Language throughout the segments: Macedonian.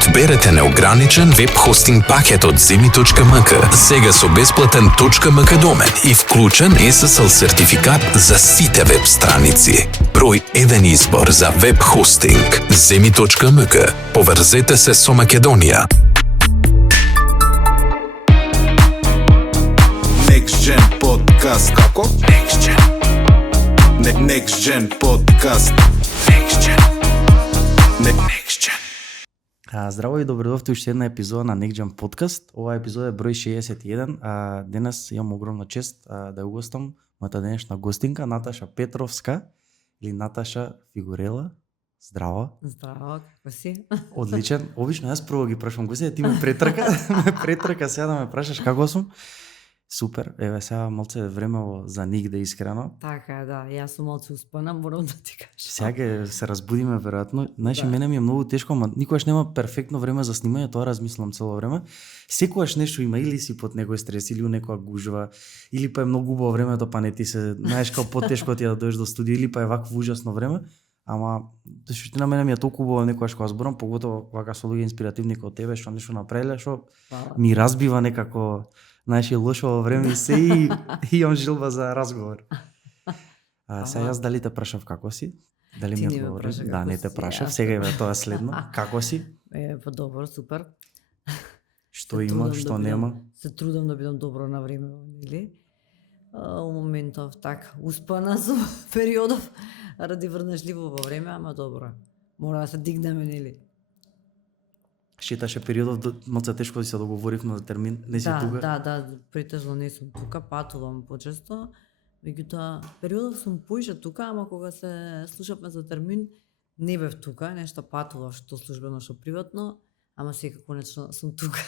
Одберете неограничен веб хостинг пакет од Zemi.mk, сега со бесплатен .mk домен и вклучен SSL сертификат за сите веб страници. Број 1 избор за веб хостинг. Zemi.mk. Поврзете се со Македонија. Next Gen Podcast. Како? Next Gen. Next Gen Podcast. Next Gen. Next Gen. Здраво и добродовте уште една епизода на Next Gen Podcast. Ова епизода е број 61. Денес имам огромна чест да ја гостам мојата денешна гостинка Наташа Петровска или Наташа Фигурела. Здраво. Здраво, како си? Одличен. Обично јас прво ги прашам гостите, ти ме претрка сега да ме прашаш како сум. Супер. Еве сега малце време за нигде искрено. Така, да, јас сум малце успана, морам да ти кажам. Сега ќе се разбудиме веројатно. Значи Да. мене ми е многу тешко, ама никогаш нема перфектно време за снимање, тоа размислам цело време. Секогаш нешто има, или си под некој стрес, или у некоја гужва, или па е многу убаво времето, па не ти се, знаеш како потешко ти е да дојдеш до студио, или па е вакво ужасно време. Ама суштина мене ми е толку убаво некогаш кога зборам, поготово вака со луѓе инспиративни како тебе, што нешто направиле, што Фала. ми разбива некако, знаеш, и лошо во време и се и имам жилба за разговор. Сега јас дали те прашав како си? Дали Ти ми не ме одговори? праша Да, како не те си, прашав, јас сега те има тоа следно. Како си? Па добро, супер. Што Се има, трудам што да нема? бидам- Се трудам да бидам добро на време, нели? У моментов так, успана сум периодов, ради врнежливо во време, ама добро. Мора да се дигнеме, нели? Шеташе периодов, малце тешко да се договоривме за термин, не си тука. Да, претежно не сум тука, патувам почесто. Меѓутоа, периодов сум поише тука, ама кога се слушавме за термин, не бев тука, нешто патував што службено, што приватно, ама сега конечно сум тука.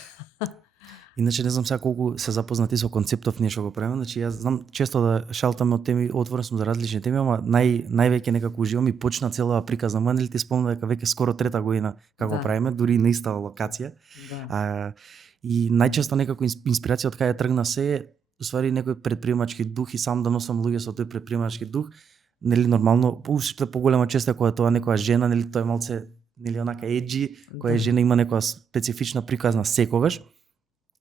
Иначе не знам сега колку се запознати со концептов ние што го правиме, значи јас знам често да шалтаме од теми, отворен сум за различни теми, ама највеќе некако уживам и почна целава приказна манил, ти спомна дека веќе скоро трета година како Да. правиме, дури и на иста локација. Да. И најчесто некако инспирација од кај тргна се е усвари некој предприемачки дух и сам да носам луѓе со тој предприемачки дух. Нели нормално, уште поголема чест е кога е тоа некоја жена, нели тоа е малце нели онака еджи, која Да. жена има некоја специфична приказна секогаш.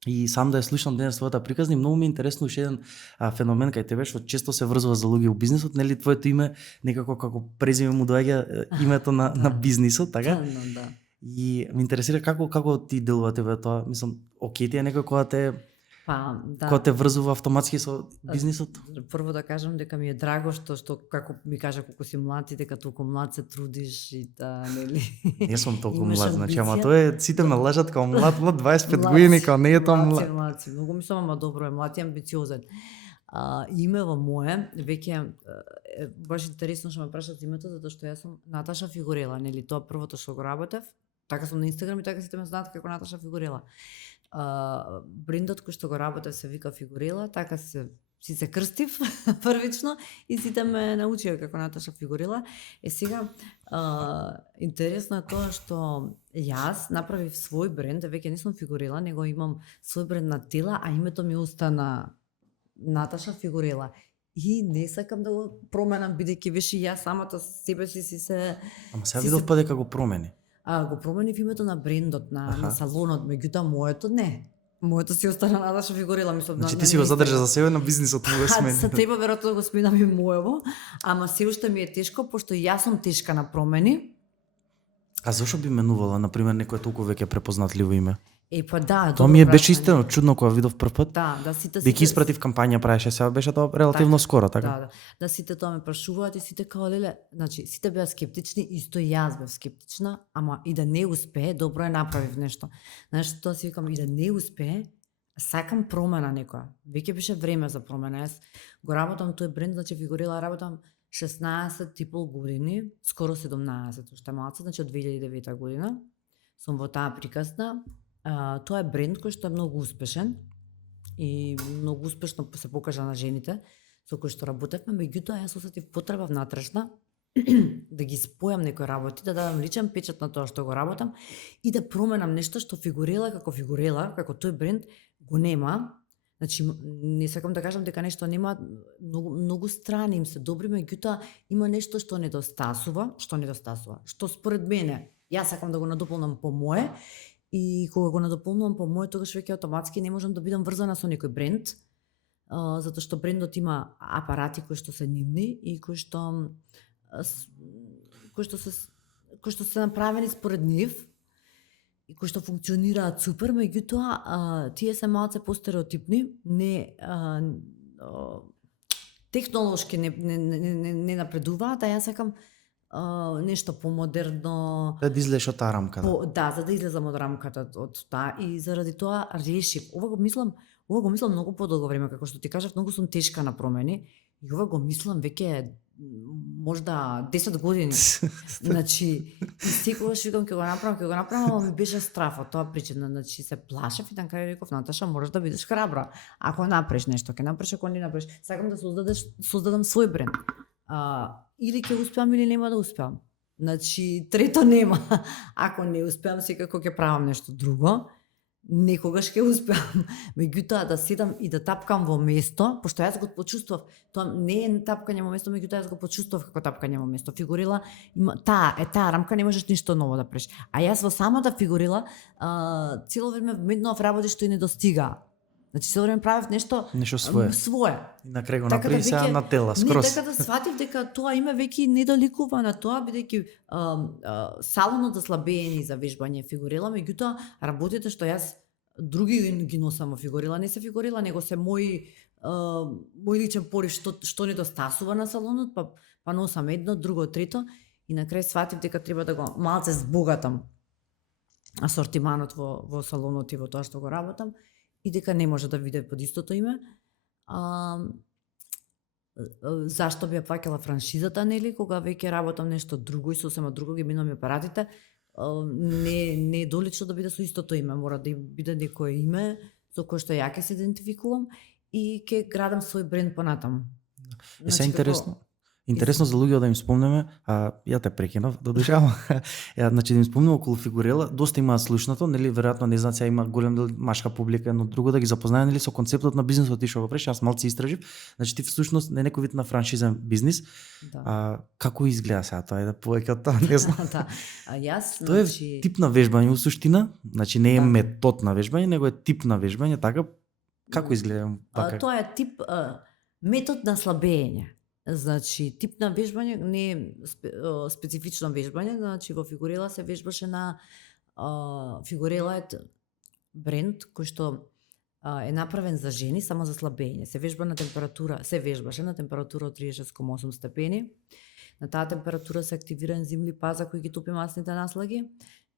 И сам да ја слушам денес твојата приказна и многу ми е интересно уште еден феномен кај тебе што често се врзува за луѓе у бизнисот, нели твоето име некако како презиме му доаѓа името на бизнисот, така? Да. И ме интересира како ти делува тебе тоа, мислам, окей ти е некој кога те кога те врзува автоматски со бизнисот? Прво да кажам дека ми е драго што како ми кажа колку си млад и дека толку млад се трудиш и нели. Не сум толку Имаш млад, значи, ама амбиција. тоа е, сите ме лажат као млад, 25 години, као не е тоа млад. Млад си, многу мислам, ама добро е, млад и амбициозен. Имево мое, веќе баш интересно што ме прашат името, затоа што јас сум Наташа Фигурела, нели тоа првото што го работев, така сум на Инстаграм и така сите ме знаат како Наташа Фигурела. Брендот кој што го работев се вика Фигурела, така си се крстив првично и сите ме научија како Наташа Фигурела. Сега, интересно е тоа што јас направив свој бренд, веќе не сум Фигурела, него имам свој бренд на тела, а името ми остана Наташа Фигурела. И не сакам да го променам, бидејќи веше јас самата себе си се... Ама сега си видов се- па дека го промени. го променив името на брендот, на Аха. салонот, меѓутоа моето не. Моето си остана Наташа Фигурела, мислам. Значи ти си го задржа за себе на бизнисот, му го смени. Се треба веројатно да го сменам и моево, ама се уште ми е тешко, пошто јас сум тешка на промени. А зошто би менувала, например, некој толку веќе препознатливо име? Па да, Тоа добро ми е прашање. беше истено чудно кога видов прв пат. Да, сите Веќе испратив кампања правеше, сега беше тоа релативно скоро, така? Да, сите тоа ме прашуваат и сите као леле, значи сите беа скептични, исто и јас бев скептична, ама и да не успее, добро е направив нешто. Знаеш, тоа си викам и да не успее, сакам промена некоја. Веќе беше време за промена. Јас го работам тој бренд, значи Фигурела работам 16 и пол години, скоро 17, уште малце, значи од 2009 година. Сум во таа приказна. Тоа е бренд кој што е многу успешен и многу успешно се покажа на жените со кои што работевме, меѓутоа јас осетив потреба внатрешна да ги спојам некои работи, да дадам личен печат на тоа што го работам и да променам нешто што Фигурела, како тој бренд го нема. Значи, не сакам да кажам дека нешто нема, многу страни им се добри, меѓутоа има нешто што недостасува, што според мене Јас сакам да го надополнам по мое и кога го надополнувам по мое, тогаш веќе автоматски не можам да бидам врзана со некој бренд, затоа што брендот има апарати кои што се нивни и кои што се направени според нив и кои што функционираат супер, меѓутоа тие се малце постереотипни, не технолошки не напредуваат, а јас сакам нешто помодерно. Да излезеш од таа рамка. Да, за да излезам од рамката од таа и заради тоа решив. Ова го мислам многу подолго време, како што ти кажав, многу сум тешка на промени и ова го мислам веќе можда 10 години. Значи, и секогаш викам ќе го направам, ама ми беше страф од тоа причина. Значи, се плашев и на крај реков, Наташа, можеш да бидеш храбра. Ако направиш нешто, ќе направиш, ако не направиш. Сакам да создадам свој бренд. Или ќе успеам или нема да успеам. Значи, трето нема. Ако не успеам, секако ќе правам нешто друго. Некогаш ќе успеам. Меѓутоа да седам и да тапкам во место, пошто јас го почувствував, тоа не е тапкање во место, меѓутоа јас го почувствував како тапкање во место. Фигурила има таа рамка, не можеш ништо ново да правиш. А јас во самата фигурила цело време вметнував работи што и не достига. Значи цело време правев нешто свое. И на крај го направи сега на тела скрос. Не, така да сватив дека тоа име веќе не доликува на тоа, бидејќи салонот за слабење и за вежбање фигурила, меѓутоа работите што јас други ги носам во фигурила, не се фигурила, него се мој личен порив што недостасува на салонот, па носам едно, друго, трето и на крај сватив дека треба да го малце збогатам асортиманот во салонот и во тоа што го работам и дека не може да биде под истото име. Зашто би ја плаќала франшизата, нели, кога веќе работам нешто друго и сосема друго ги минувам апаратите, не е долично да биде со истото име, мора да биде некое име со кое што ја ќе се идентификувам и ќе градам свој бренд понатаму. Значи, интересно. Интересно за луѓето да им спомнеме, ја те прекинав, додушава. Значи да им спомнеме околу фигурела, доста имаат слушнато, нели, веројатно не знаат, сега има голем дел машка публика, но друго да ги запознаe, нели, со концептот на бизнисот и што го преш, јас малку истражив. Значи ти всушност не некој вид на франшизен бизнис. Да. Како изгледа сега тоа, да повеќе од тоа, не знам. Да. Јас, тоа е тип на вежбање во суштина, значи не е метод на вежбање, него е тип на вежбање, така како изгледа? Тоа е тип метод на слабење. Значи, тип на вежбање не е специфично вежбање, значи во фигурела се вежбаше на фигурела е бренд кој што е направен за жени само за слабење. Се вежбаше на температура од 36,8 степени. На таа температура се активира ензим липаза кој ги топи масните наслаги.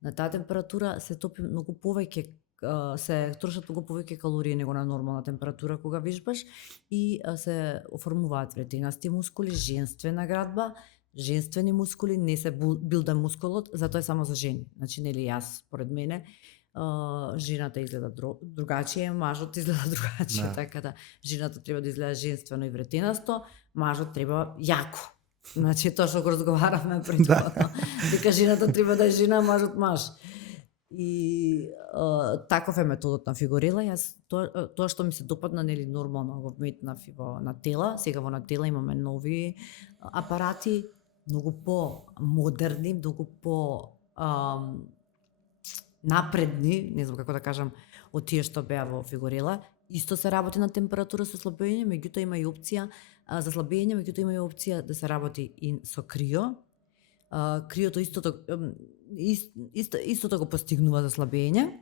На таа температура се топи многу повеќе, се трошат многу повеќе калории него на нормална температура кога вежбаш и се оформуваат вретенасти мускули, женствена градба, женствени мускули, не се билда мускулот, затоа е само за жени. Значи, нели, јас, поред мене, жената изгледа другачие, мажот изгледа другачие, така да жената треба да изгледа женствено и вретенасто, мажот треба јако. Значи, тоа што го разговараме предходно, дека жената треба да е жена, мажот маж. И таков е методот на фигурела. Јас тоа што ми се допадна, нели, нормално го вметнав и на тела. Сега во на тела имаме нови апарати, многу по-модерни, многу напредни, не знам како да кажам, од тие што беа во фигурела. Исто се работи на температура со слабење, меѓутоа има и опција за слабење, меѓутоа има и опција да се работи и со крио. Криото истото го постигнува за слабење.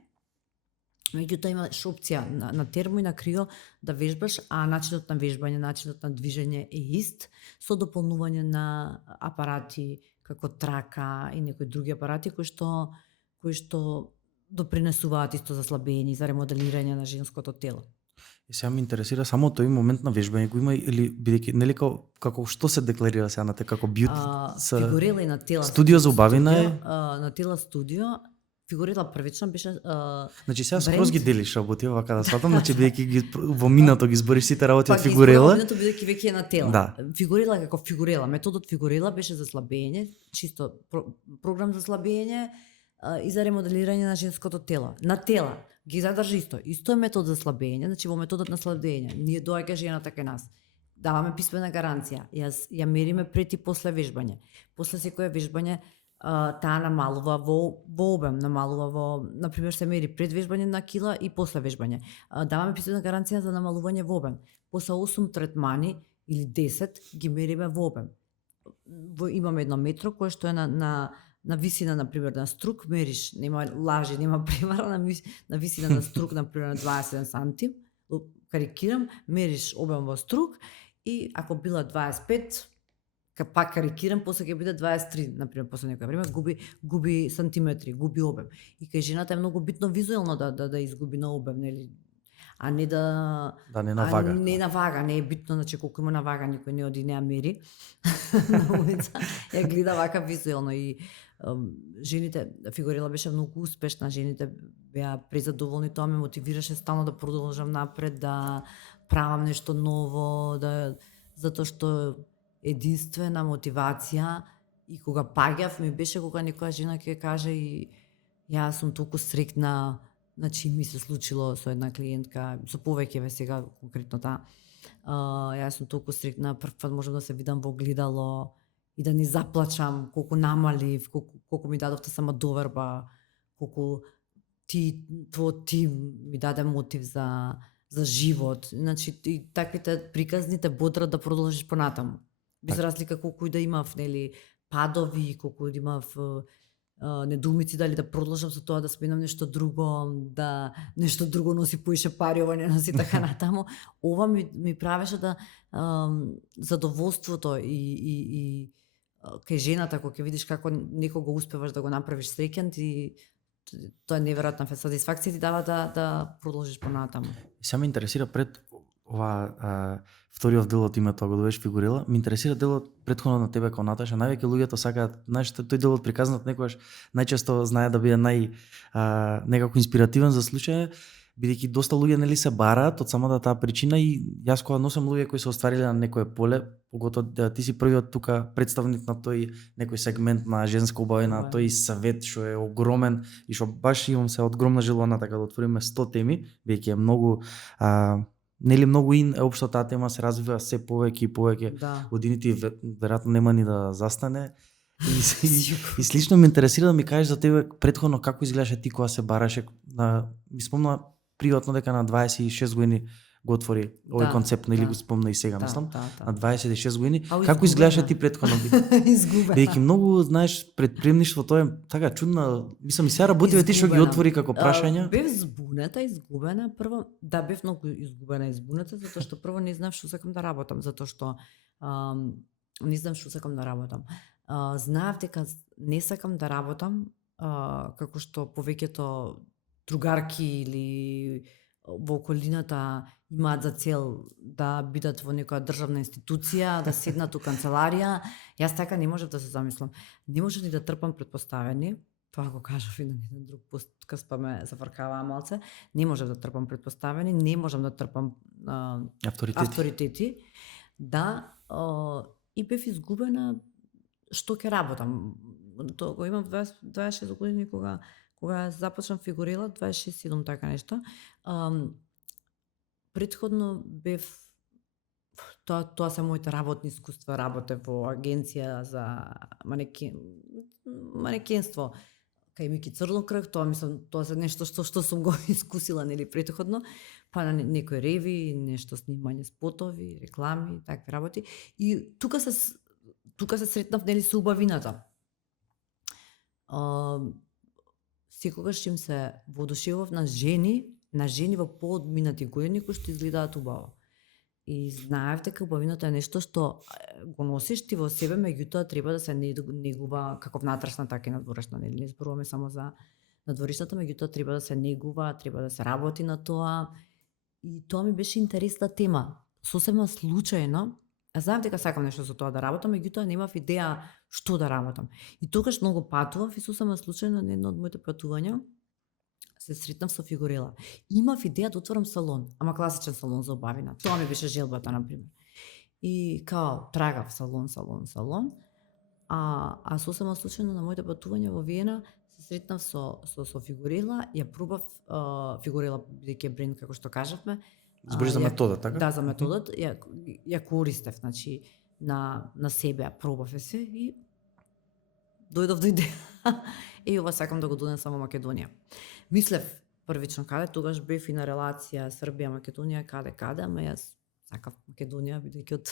Меѓутоа имаш опција на термо и на крио да вежбаш, а начинот на вежбање, начинот на движење е ист, со дополнување на апарати како трака и некои други апарати кои што допринесуваат исто за слабење и за ремоделирање на женското тело. И сега ме интересира само тој момент на вежбање го има или бидејќи нели како што се декларира сега на те како бјут фигурела и на тела студио за убавина е на тела студио. Фигурела првично беше значи сега скроз ги делиш работи вака да сватам, значи бидејќи во минато ги збориш сите работи од фигурела. Во минато бидејќи веќе е на тела. Да. Фигурела како фигурела, методот фигурела беше за слабење, чисто програм за слабење и за ремоделирање на женското тело. На тела ги задржи исто. Исто е метод за слабење, значи во методот на слабење ние доаѓа жената кај нас. Даваме писмена гаранција. Ја мериме пред и после вежбање. После секое вежбање таа намалува во обем, намалува во, например, се мери пред вежбање на кила и после вежбање. Даваме писмена гаранција за намалување во обем. После 8 третмани или 10 ги мериме во обем. Имаме едно метро кое што е на висина, например, на струк, мериш, нема лажи, нема превара, на висина на струк, например, на 27 сантим, карикирам, мериш обем во струк и ако била 25, пак карикирам, после ќе биде 23, например, после некој време, губи сантиметри, губи обем. И кај жената е многу битно визуелно да изгуби на обем, нели? А не не на вага. Не на вага, не е битно, значи колку има на вага, никој не оди не ја мери. На улица ја гледа вака визуелно и жените, фигурила беше многу успешна, жените беа презадоволни, тоа ме мотивираше стално да продолжам напред, да правам нешто ново, затоа што единствена мотивација и кога паѓав ми беше кога некоја жена ќе каже и јас сум толку среќна, значи ми се случило со една клиентка, со повеќе сега конкретно таа. Јас сум толку среќна, прв пат можам да се видам во огледало и да не заплачам, колку намалив, колку ми дадовте само доверба, колку твојот тим ми даде мотив за живот. Значи и таквите приказни те бодрат да продолжиш понатаму. Без разлика колку и да имав, нели, падови, колку и да имав недоумици дали да продолжам со тоа, да сменам нешто друго, да нешто друго носи поише пари, ова не носи така натаму. Ова ми правеше да задоволството и кај жената, кога ќе видиш како некого успеваш да го направиш среќен, тоа е неверојатна сатисфакција, ти дава да продолжиш понатаму. Сега ме интересира пред ова вториот дел од името го довеш фигурила, ме интересира делот претходно на тебе како Наташа. Највеќе луѓето сакаат, знаеш, тој делот приказнат некогаш најчесто знае да биде некако инспиративен за случај, бидејќи доста луѓе нели се бараат од самата таа причина и јас кога носам луѓе кои се оствариле на некое поле, поготоа ти си првиот тука представник на тој некој сегмент на женска убава, на тој свет што е огромен и што баш имам се огромна желба така да отвориме 100 теми, бидејќи е многу нели многу е општо таа тема, се развива се повеќе и повеќе годините и веројатно нема ни да застане. И слично ме интересира да ми кажеш за тебе претходно како изгледаше ти кога се бараше. Ми спомна приватно дека на 26 години го отвори овој концепт, нели го спомна и сега, мислам. На 26 години. Како изгледаше ти претходно? Изгубена. Бидејќи многу, знаеш, предприемништво тоа е така чудна, мислам и сега работиве ти што ги отвори како прашања. Бев збуната, изгубена, прво, бев многу изгубена и збуната, затоа што прво не знав што сакам да работам, затоа што не знам што сакам да работам. Знаев дека не сакам да работам како што повеќето другарки или во околината имаат за цел да бидат во некоја државна институција, да седнат у канцеларија. Јас така не можев да се замислам. Не можев ни да трпам предпоставени. Тоа го кажав и на еден друг подкаст, па ме зафркаваа малце. Не можев да трпам предпоставени, не можам да трпам авторитети. Да, и бев изгубена што ќе работам. Тоа го имам 26 години кога започнам фигурила, 26-7 така нешто. Предходно бев тоа се моите работни искуства, работев во агенција за манекенство кај Мики Црнокрв, тоа мислам, тоа се нешто што сум го искусила нели претходно, па на некои реви, нешто снимање спотови, реклами, такви работи. И тука се сретнав нели со убавината. Секогаш им се воодушевав на жени во поодминати години кои што изгледаат убаво. И знаев дека убавината е нешто што го носиш ти во себе, меѓутоа треба да се негува како внатрешна, така и надворешна. Не зборуваме само за надворешната, меѓутоа треба да се негува, треба да се работи на тоа. И тоа ми беше интересна тема. Сосема случајно, знаев дека сакам нешто со тоа да работам, меѓутоа немав идеја што да работам. И тогаш многу патував и сосема случајно на едно од моите патувања се сретнав со фигурела. Имав идеја да отворам салон, ама класичен салон за убавина. Тоа ми беше желбата, например. И као трагав салон, а сосема случајно на моите патувања во Виена се сретнав со фигурела, ја пробав фигурела бидејќи е бренд како што кажавме. Збориш за методот, така? Да, за методот. Ја користев, значи на себе, ја пробав се и дојдов до идеја. Ова сакам да го донесам во Македонија. Мислев првично каде, тогаш бев и на релација Србија-Македонија, каде, ама јас сакав Македонија, бидејќи од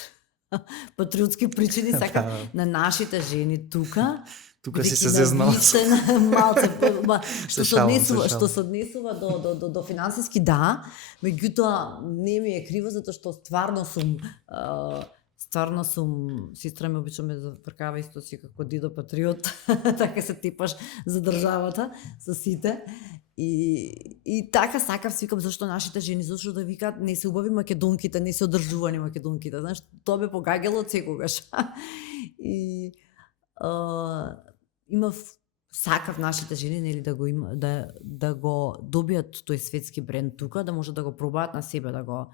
патриотски причини сакам на нашите жени тука. Тука си се зезнала. Малце, што се однесува до финансиски, да, меѓутоа не ми е криво, затоа што стварно сум, сестра ми обично ме зафркава исто си како дедо патриот, така се типаш за државата со сите. И така сакав, свикам, зашто нашите жени, зашто да викаат, не се убави македонките, не се одржувани македонките, знаеш, тоа бе погагало од секогаш. И сакав нашите жени, нели, да го има, да го добијат тој светски бренд тука, да може да го пробаат на себе, да го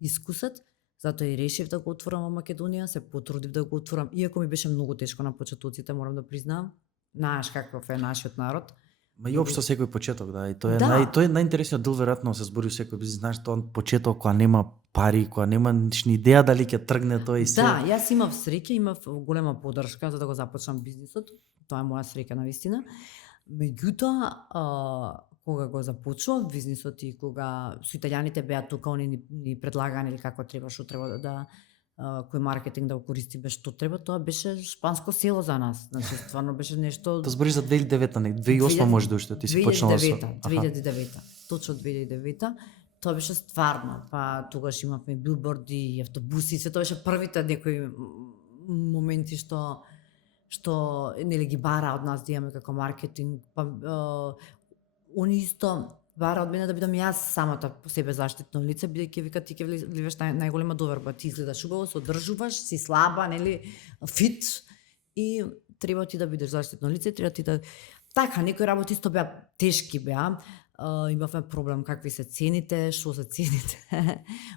искусат. Затоа и решив да го отворам во Македонија, се потрудив да го отворам, иако ми беше многу тешко на почетоците, морам да признам. Знаеш каков е нашиот народ. Ма и општо секој почеток, да, и тоа е тој е најинтересниот дел, веројатно се збори секој бизнис, знаеш, тоа почеток кога нема пари, кога нема ни идеја дали ќе тргне тоа и се. Да, јас имав среќа, имав голема поддршка за да го започнам бизнисот. Тоа е моја среќа навистина. Меѓутоа, кога го започнав бизнисот и кога со италијаните беа тука, они ни предлагани или како треба, што треба да кој маркетинг да го користи, без што треба, тоа беше шпанско село за нас. Значи, стварно беше нешто... Тоа збориш за 2009-та, 2008 може да уште ти си почнала со... 2009-та, точно 2009-та. Тоа беше стварно, па тогаш имавме билборди, автобуси, се тоа беше првите некои моменти што нели ги бара од нас да имаме како маркетинг, па они исто бара од мене да бидам јас самата по себе заштитно лице, бидејќи вика ти ќе вливаш најголема доверба, ти изгледаш убаво, се одржуваш, си слаба, нели, фит и треба ти да бидеш заштитно лице, треба ти да така, некои работи исто беа тешки беа. Имавме проблем какви се цените, што се цените.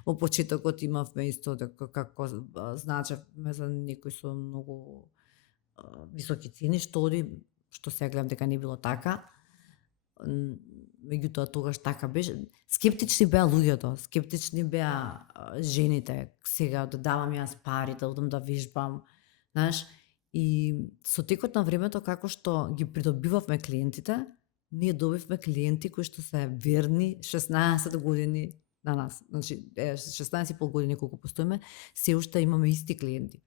Во почетокот имавме исто како значевме за некои со многу високи цени, што сега гледам дека не било така. Меѓутоа тогаш така беше. Скептични беа луѓето, скептични беа жените. Сега да давам јас пари, да одам да вежбам, знаеш. И со текот на времето како што ги придобивавме клиентите, ние добивме клиенти кои што се верни 16 години на нас. Значи 16,5 години колку постоиме, се уште имаме исти клиенти.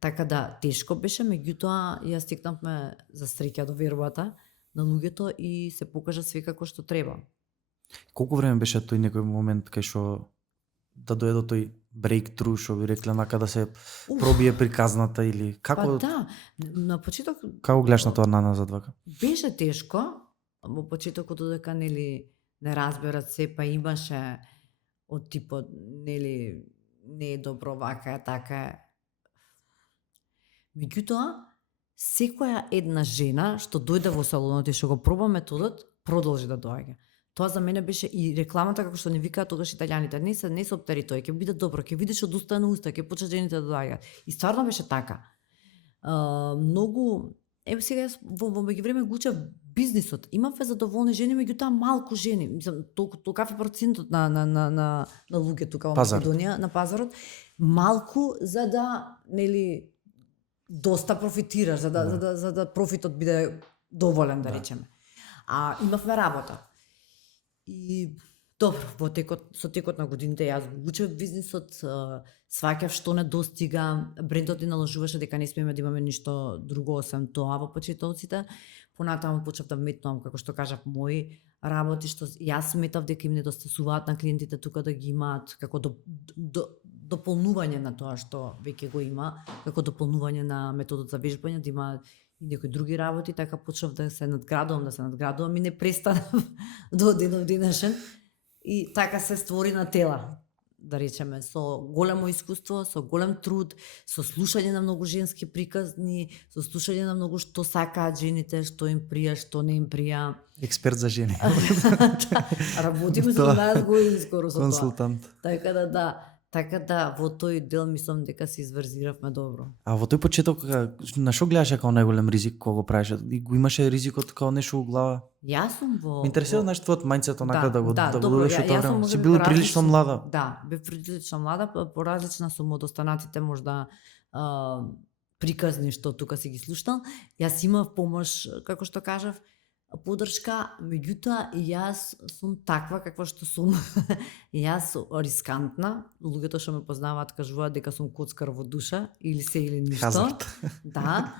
Така да тешко беше, меѓутоа ја стекнавме за среќа довербата на луѓето и се покажа све како што треба. Колку време беше тој некој момент кај што да дојде до тој breakthrough, што би рекле, нака да се пробие приказната или како? Па да, на почеток Како гледаш на тоа наназад вака? Беше тешко, во почетокот додека нели не разберат се, па имаше од типот нели не е добро вака е, така е. Меѓутоа, секоја една жена што дојде во салонот и што го проба методот, продолжи да доаѓа. Тоа за мене беше и рекламата како што ни викаат тогаш италијаните. Не се оптери тој, ќе биде добро, ќе видиш од уста на уста, ќе почнат жените да доаѓаат. И стварно беше така. Многу сега јас во меѓувреме го учев бизнисот. Имавме задоволни жени, меѓутоа малку жени. Мислам, толкав е процентот на луѓе тука во Македонија, на пазарот, малку за да нели доста профитираш, за да профитот биде доволен, да речеме. А имавме работа. И добро, со текот на годините јас го учев бизнисот, сваќав што не достига, брендот ни наложуваше дека не смееме да имаме ништо друго освен тоа во почетоците. Понатаму почнав да метнувам, како што кажав, мои работи што јас сметав дека им недостасуваат на клиентите тука да ги имаат како дополнување на тоа што веќе го има, како дополнување на методот за вежбање, да има и некои други работи, така почнав да се надградувам и не престанав до денов денешен. И така се створи на тела, да речеме, со големо искуство, со голем труд, со слушање на многу женски приказни, со слушање на многу што сакаат жените, што им прија, што не им прија. Експерт за жени. Работиме со нас го скоро со тоа. Консултант. Така да, во тој дел мислам дека се изврзиравме добро. А во тој почеток, на што гледаше као најголем ризик кога го правеше? И го имаше ризикот као нешто во глава? Јас сум во... Ме интересира твојот мајндсет онака да го добро, додеш тоа време. Си била прилично млада. Да, бев прилично млада, поразлична сум од останатите, можда приказни што тука си ги слушнал, јас имав помош, како што кажав, поддршка, меѓутоа и јас сум таква каква што сум. Јас рискантна, луѓето што ме познаваат кажуваат дека сум коцкар во душа или се или ништо. Хазард. Да.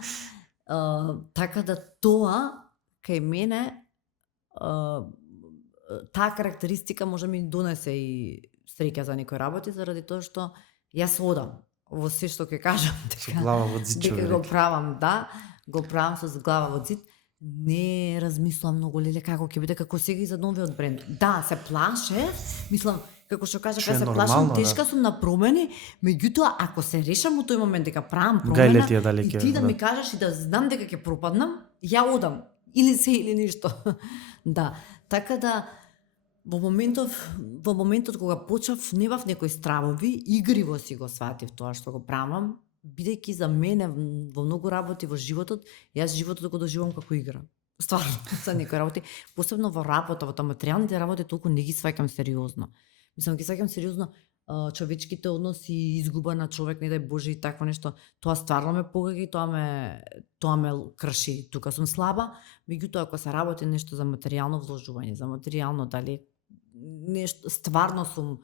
Така да тоа кај мене таа карактеристика може ми донесе и среќа за некои работи заради тоа што јас одам во се што ќе кажам дека глава во зид, дека човек. го правам, да, го правам со глава во зид. Не размислувам многу леле како ќе биде, како сега и за новиот бренд. Да, се плаше, мислам, како што кажа, Што е се нормално, плашам, тешка сум на промени, меѓутоа ако се решам во тој момент дека правам Гај промена летија дали и ќе, ти да да. ми кажеш и да знам дека ќе пропаднам, ја одам или се или ништо. Да, така да во моментот кога почнав, немав некои стравови, игриво си го сватив тоа што го правам, бидејќи за мене во многу работи во животот, јас животот го доживам како игра. Стварно, за некои работи, посебно во работа, во материјалните работи толку не ги сваќам сериозно. Мислам, ги сваќам сериозно човечките односи, изгуба на човек, не дај Боже и такво нешто. Тоа стварно ме погаѓа и тоа ме крши. Тука сум слаба, меѓутоа ако се работи нешто за материјално вложување, за материјално дали нешто, стварно сум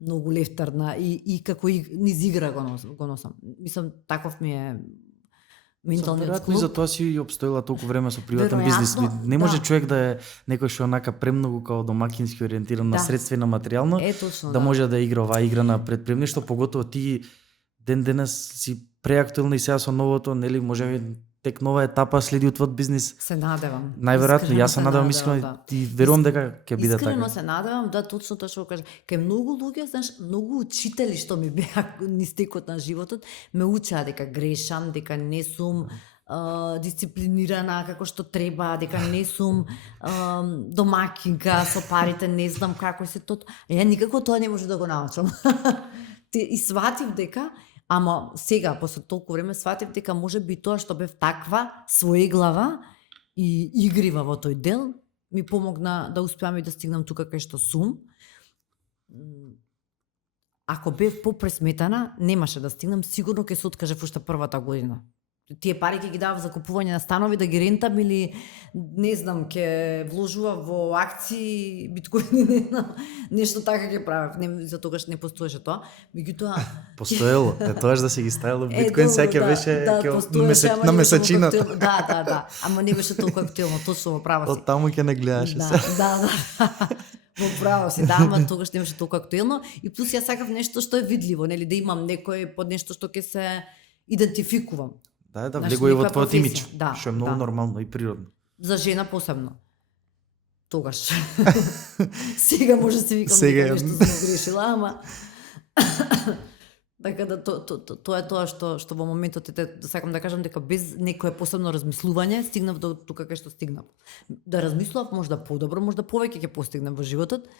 многу лефтарна и како низ игра го носам. Мислам, таков ми е менталниот Веројатно и склоп. за тоа си и обстоила толку време со приватен Веројатно, бизнис. Не може да. човек да е некој што онака премногу као домакински ориентиран на Да. средства и на материјално, Точно, да може да игра оваа игра на предпремнешто, поготово ти ден денес си преактуелна и сега со новото, нели, може би тек нова етапа следи од твојот бизнис. Се надевам. Најверојатно, Искрено јас се надевам искрено да. и верувам дека ќе биде Искрено така. се надевам, да, точно тоа што го кажа. Кај многу луѓе, знаеш, многу учители што ми беа низ текот на животот, ме учеа дека грешам, дека не сум дисциплинирана како што треба, дека не сум домакинка со парите, не знам како се тоа. Ја никако тоа не може да го научам. И сватив дека, ама сега, после толку време, сватив дека може би тоа што бев таква, своеглава и игрива во тој дел, ми помогна да успеам и да стигнам тука кај што сум. Ако бев попресметана, немаше да стигнам, сигурно ќе се откажев уште првата година. Тие пари ќе ги давав за купување на станови, да ги рентам или не знам, ќе вложував во акции, биткоини, не знам, нешто така ќе правев. Не, за тогаш не постоеше тоа. Меѓутоа Постоело, тоа да се ги ставило биткоин, сега ќе беше постоеше, ама на не беше месечината. толку актуелно. Да. Ама не беше толку актуелно, точно во право си. Од таму ќе не гледаше се. Да. Во право си, да, ама тогаш не беше толку актуелно и плюс ја сакав нешто што е видливо, нели, да имам некој под нешто што ќе се идентификувам. Да, да Знаеш, влегува и во некоја твојот имидж, професија. Да, што е многу да. нормално и природно. За жена посебно. Тогаш. Сега може да се викам Сега дека е. нешто сум грешила, ама така да тоа е тоа што во моментот сакам да кажам дека без некое посебно размислување стигнав до тука кај што стигнав. Да размислував можда подобро, можда повеќе ќе постигнам во животот,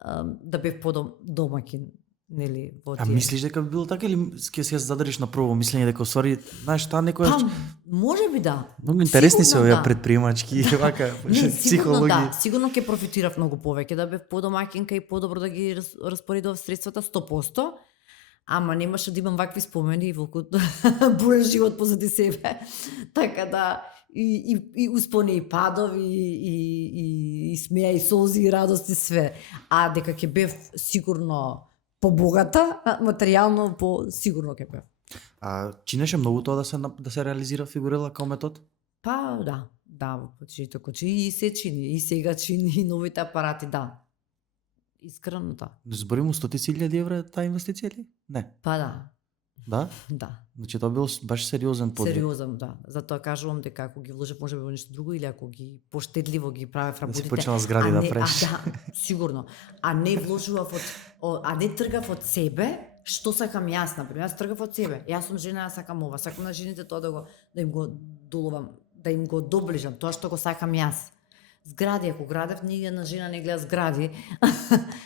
да бев домакин, нели, во тие. А мислиш дека би било така или ќе се задржиш на прво мислење дека сори, знаеш, таа некоја Па, може би да. многу интересни се Сигурно овие да. предприемачки вака Не, сигурно психологи. да, сигурно ќе профитирав многу повеќе да бев подомакинка и подобро да ги распоредував средствата 100%, ама немаше да имам вакви спомени во буен живот позади себе. Така да и успони и падови и смеа и солзи и радости све. А дека ќе бев сигурно побогата, материјално сигурно ќе бев. А чинеше многу тоа да се реализира фигурела као метод? Па да, во почетокот кочи и се чини, и сега чини, и новите апарати, да. Искрено да. Зборимо 100.000 евра таа инвестиција ли? Не. Па Да? да. Значи тоа бил баш сериозен подвиг. Сериозно, да. Затоа кажувам дека ако ги вложев можеби во нешто друго или ако ги поштедливо ги правев Да работите. си почнала згради да правиш. Да, сигурно. А не вложував а не тргав од себе, што сакам јас, например. Јас тргав од себе. Јас сум жена, јас сакам ова. Сакам на жените тоа да им го доловам, да им го доближам, тоа што го сакам јас. Згради, ако градев, ни една жена не гледа згради.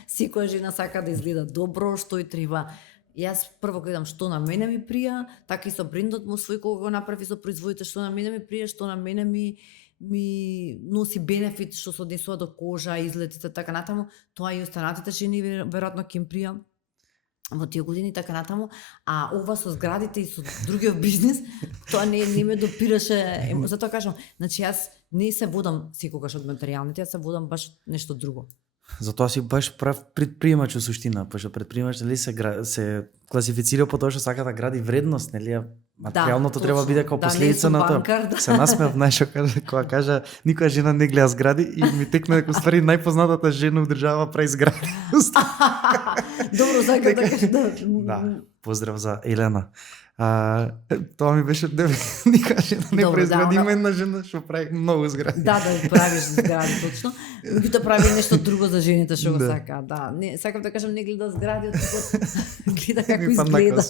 Секоја жена сака да изгледа добро, што и треба. Јас прво гледам што на мене ми прија, така и со брендот му свој кога го направи со производите, што на мене ми прија, што на мене ми носи бенефит, што се однесува до кожа, изгледите, така натаму, тоа и останатите жени веројатно ќе им прија. во тие години така натаму, а ова со зградите и со другиот бизнис, тоа не ме допираше, затоа кажам, значи јас не се водам секогаш од материјалните, јас се водам баш нешто друго. Затоа си баш прав предприемач во суштина, пошто предприемач нели се класифицира по тоа што сака да гради вредност, нели? Материјалното треба биде како последица на тоа. Банкар, Се насмеав кога кажа никоја жена не гледа згради и ми текна дека ствари најпознатата жена во држава прави згради. Добро, сакам да кажа. Да, поздрав за Елена. Тоа ми беше никоја жена не прави згради, има една жена што прави многу згради. Да, правиш згради точно. Меѓутоа прави нешто друго за жените што го сака. Да, не сакам да кажам не гледа згради, гледа како изгледа.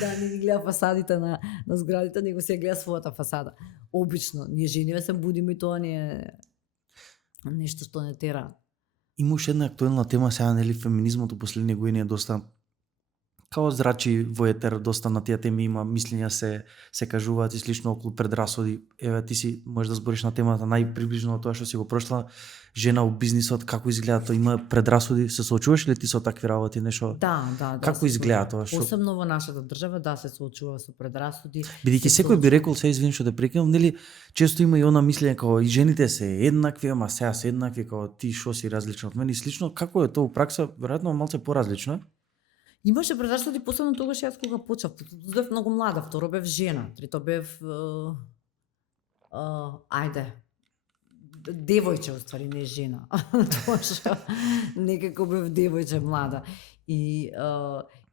Да, не гледа фасадите на зградите, него се гледа својата фасада. Обично, ние жениве се будиме и тоа не е нешто што не тера. Има уште една актуелна тема сега, нели, феминизмот у последни години е доста као зрачи во етер, доста на тие теми има мислења се кажуваат и слично околу предрасуди. Еве ти си можеш да збориш на темата најприближно тоа што си го прошла, жена у бизнисот, како изгледа тоа, има предрасуди, се соочуваш ли ти со такви работи, нешто? Да. Како изгледа тоа? Посебно во нашата држава, да, се соочува со предрасуди. Бидејќи секој би рекол, се извини што те прекинам, нели, често има и она мислење како и жените се еднакви, ама сега се еднакви, како ти што си различен од мене и слично. Како е тоа у пракса? Веројатно малце поразлично. Имаше предрасуди посебно тогаш јас кога почнав. Бев многу млада, второ бев жена, трето бев девојче, уствари, не жена. Тоа што некако бев девојче млада. И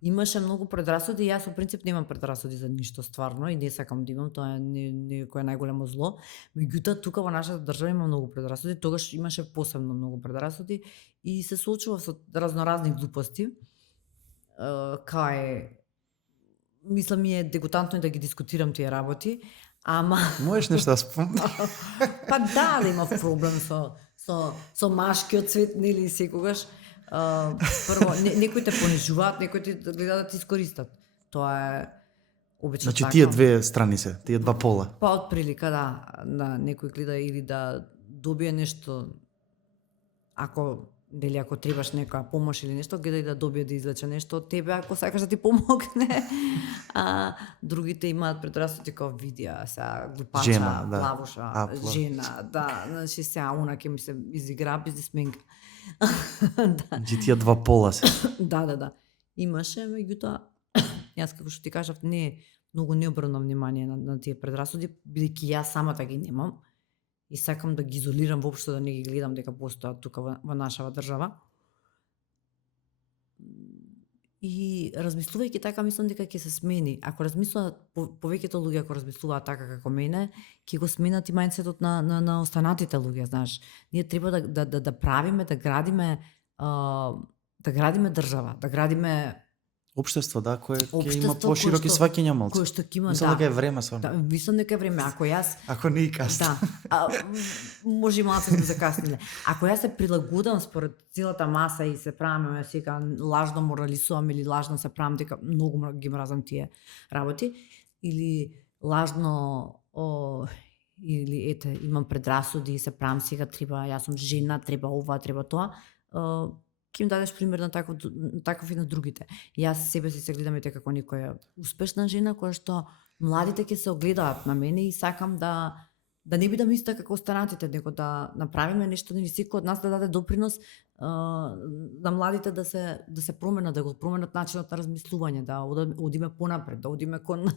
имаше многу предрасуди, јас во принцип немам предрасуди за ништо стварно и не сакам да имам, тоа е некое најголемо зло. Меѓутоа тука во нашата држава има многу предрасуди, тогаш имаше посебно многу предрасуди и се соочував со разноразни глупости. Мислам ми е дегутантно да ги дискутирам тие работи, ама можеш нешто да спомниш? Па да, има проблем со машкиот свет, нели секогаш. Прво, некои те понижуваат, некои те гледаат да ти искористат. Тоа е обично така. Значи така. тие две страни се, тие два пола. Па од прилика, да, некој гледа или да добие нешто, ако требаш некоја помош или нешто, гледај да добие да извлече нешто од тебе, ако сакаш да ти помогне. Другите имаат предрасуди како видија, сега глупача, жена, да. плавуша, жена, да, значи сега она ќе ми се изигра бизнесменка. Значи тие два пола се. Да. Имаше, меѓутоа, јас како што ти кажав, многу не обрнам внимание на тие предрасуди, бидејќи јас самата ги немам. И сакам да ги изолирам воопшто, да не ги гледам дека постојат тука во нашава држава. И размислувајќи така, мислам дека ќе се смени. Ако размислуваат повеќето луѓе, ако размислуваат така како мене, ќе го сменат и мајндсетот на останатите луѓе, знаеш. Ние треба да правиме, да градиме држава, да градиме општество, да, кое ќе има пошироки сваќања малку. Кој што ќе има, мислам дека е време само. Да, мислам дека е време. Ако не и касно. Да. Може малку да закасниле. Ако јас се прилагодам според целата маса и се правиме сега лажно моралисувам или лажно се правам дека многу ги мразам тие работи или лажно или ете имам предрасуди и се правам сега треба, јас сум жена, треба ова, треба тоа. Ќе им дадеш пример на таков и на другите. Јас себе си се гледам ете како некоја успешна жена која што младите ќе се огледаат на мене и сакам да не бидам иста како останатите, него да направиме нешто, нели секој од нас да даде допринос на младите да се променат, да го променат начинот на размислување, да одиме понапред, да одиме кон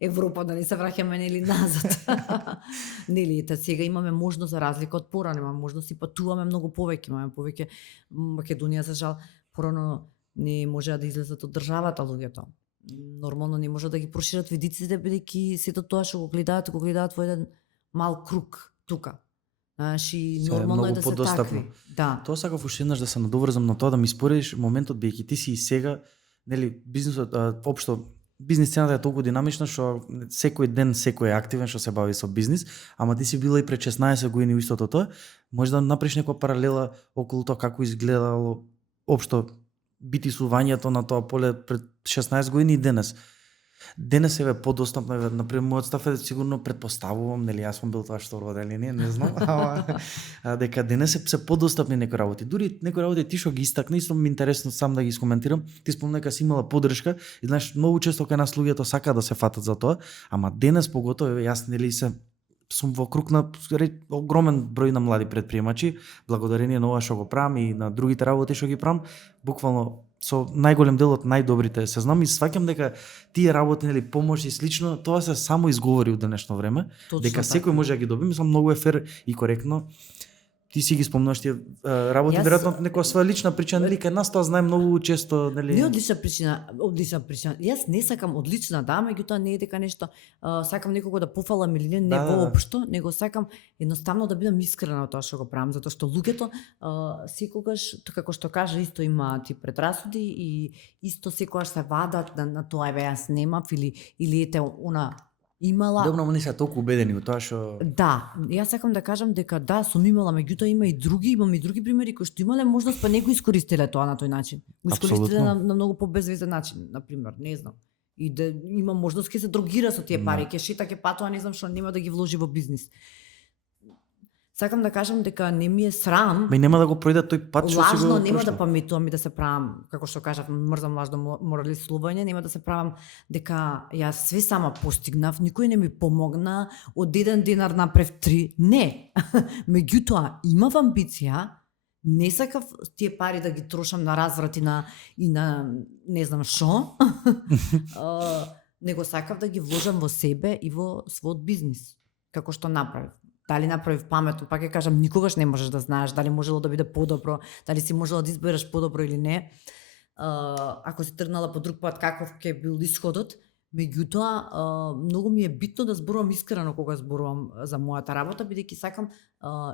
Европа, да не се враќаме нели назад. Нели ете сега имаме можност за разлика од порано, имаме можност и патуваме многу повеќе, имаме повеќе. Македонија за жал порано не може да излезат од државата луѓето. Нормално не може да ги прошират видиците бидејќи сето тоа што го гледаат во еден мал круг тука. Значи нормално е да се такви. Да. Тоа сакав уште еднаш да се надоврзам на тоа, да ми споредиш моментот бидејќи ти си и сега, нели, бизнисот општо бизнис сцената е толку динамична што секој ден секој е активен што се бави со бизнис, ама ти си била и пред 16 години истото тоа. Може да направиш некоја паралела околу тоа како изгледало општо битисувањето на тоа поле пред 16 години и денес. Денес е подостапно, например, мојот став е сигурно предпоставувам, нели јас сум бил тоа што роден или не знам, дека денес се подостапни некои работи. Дури некои работи ти што ги истакни, исто ми интересно сам да ги искоментирам. Ти спомна дека си имала поддршка и знаеш многу често кај нас луѓето сака да се фатат за тоа, ама денес поготово јас нели сум во круг на огромен број на млади предприемачи, благодарение на ова што го правам и на другите работи што ги правам, буквално со најголем дел од најдобрите се знам и сваќам дека тие работи нели помош и слично, тоа се само изговори у денешно време, Точно дека така. секој може да ги доби, мислам многу е фер и коректно. Ти си ги спомнуваш тие работи, Јас- веројатно некоја своја лична причина, нели кај нас тоа знае многу често, нели. Не одлична причина. Јас не сакам одлична, да, меѓутоа не е дека нешто сакам некого да пофалам или не Да. воопшто, него сакам едноставно да бидам искрена во тоа што го правам, затоа што луѓето секогаш, како што кажа, исто има ти предрасуди и исто секогаш се вадат на тоа, еве јас немав или ете она имала. Добро, не се толку убедени во тоа што Да, јас сакам да кажам дека да, сум имала, меѓутоа има и други, имам и други примери кои што имале можност, па не го искористиле тоа на тој начин. Го искористиле Апсолутно. на многу побезвезен начин, на пример, не знам. И да има можност ќе се другира со тие пари, ќе шета, ќе патува, не знам што, нема да ги вложи во бизнис. Сакам да кажам дека не ми е срам. ме нема да го пројде тој пат што си Лажно го нема прошла. да паметувам и да се правам, како што кажав, мрзам лажно морализување, нема да се правам дека јас све сама постигнав, никој не ми помогна, од 1 динар направив 3. Не. Меѓутоа, имав амбиција, не сакав тие пари да ги трошам на разврат и на не знам што, него сакав да ги вложам во себе и во својот бизнис, како што направив. Дали направив паметно, пак ќе кажам, никогаш не можеш да знаеш дали можело да биде подобро, дали си можела да избереш подобро или не. Ако си тргнала по друг пат, каков ќе бил исходот, меѓутоа многу ми е битно да зборувам искрено кога зборувам за мојата работа, бидејќи сакам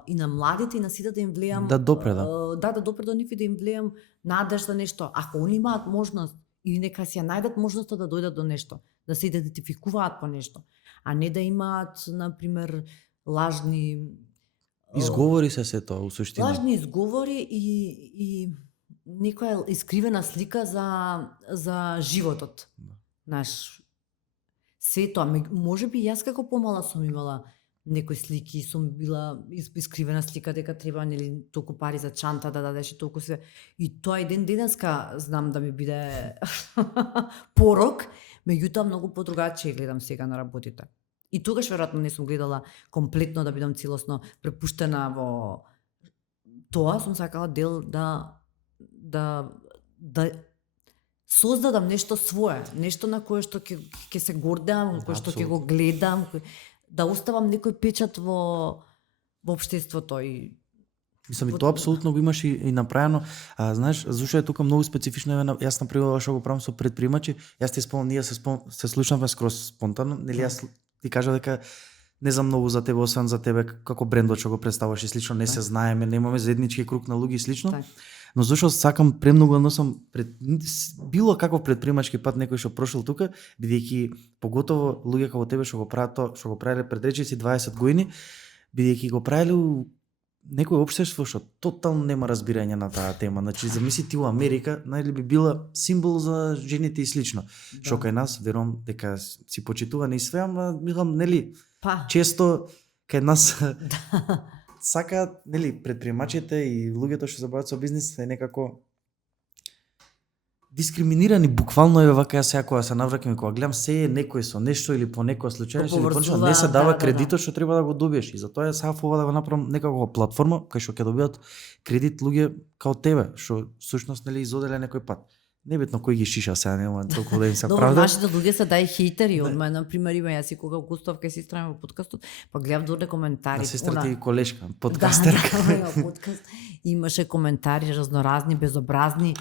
и на младите и на сите да им влијам Да допре, да. да допре до нив и да им влијам надеж за нешто. Ако они имаат можност или нека си ја најдат можноста да дојдат до нешто, да се идентификуваат по нешто, а не да имаат на пример лажни Изговори се тоа у суштина. лажни изговори и некоја искривена слика за животот. Знаеш, се тоа, можеби јас како помала сум имала некои слики, сум била искривена слика дека треба нели толку пари за чанта да дадеш и толку се. И тоа и ден денеска знам да ми биде порок, меѓутоа многу подругачие гледам сега на работите. И тогаш веројатно не сум гледала комплетно да бидам целосно препуштена во тоа, сум сакала дел да создадам нешто свое, нешто на кое што ќе се гордеам, кое што ќе го гледам, да оставам некој печат во општеството и Мислам, и тоа апсолутно го имаш и направено. Знаеш, зашто е тука многу специфично, јас например што го правам со предприемачи, јас ти спомнам, ние се слушнавме скроз спонтано, нели јас ти кажа дека не знам многу за тебе, освен за тебе како брендот што го представуваш и слично, не се знаеме, немаме заеднички круг на луѓе и слично. Так. Но зашто сакам премногу да носам било каков предприемачки пат некој што прошол тука, бидејќи поготово луѓе како тебе што го прават тоа, што го правеле пред речиси 20 години, бидејќи го правеле у некој општество што тотално нема разбирање на таа тема. Значи, замисли ти у Америка, најли би била символ за жените и слично. Што кај нас, верувам дека си почитувани и све, ама мислам, нели, па често кај нас сакаат, нели, предприемачите и луѓето што се бават со бизнис е некако дискриминирани буквално е вака јас сега кога се навраќам и кога гледам се е некој со нешто или по некоја случајност или понечто не се дава кредитот што треба да го добиеш и затоа ја сакав ова да го направам некаква платформа кај што ќе добијат кредит луѓе као тебе што всушност нели изоделе некој пат. Небитно кој ги шиша сега, нема толку да им се Добро, правда. нашите луѓе се дај хейтери од мене, на пример има јас и кога гостував кај сестра ми во подкастот, па гледав доле коментари. На сестра ти она- колешка, подкастерка. Да, да, подкаст. Имаше коментари разноразни, безобразни,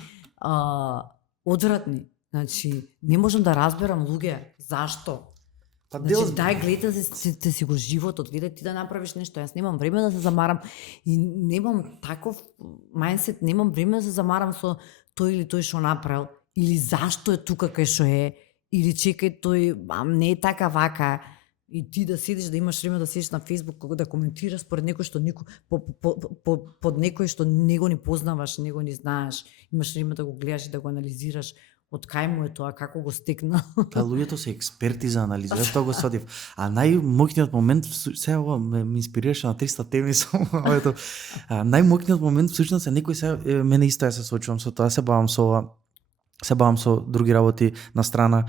одвратни. Значи, не можам да разберам луѓе зашто. Па Значи, дај гледа се си го животот, гледа ти да направиш нешто. Јас немам време да се замарам и немам таков мајндсет, немам време да се замарам со тој или тој што направил, или зашто е тука кај што е, или чекај тој, не е така вака. И ти да седиш, да имаш време да седиш на Facebook, кога да коментираш според некој што под некој што не го ни познаваш, не го ни знаеш, имаш време да го гледаш и да го анализираш. од кај му е тоа, како го стекна. Та луѓето се експерти за анализа, што го сватив. А најмокниот момент, сега ова ме инспирираше на 300 теми со овето. Најмокниот момент всушност е некој сега мене исто ја се соочувам со тоа, се бавам со други работи на страна,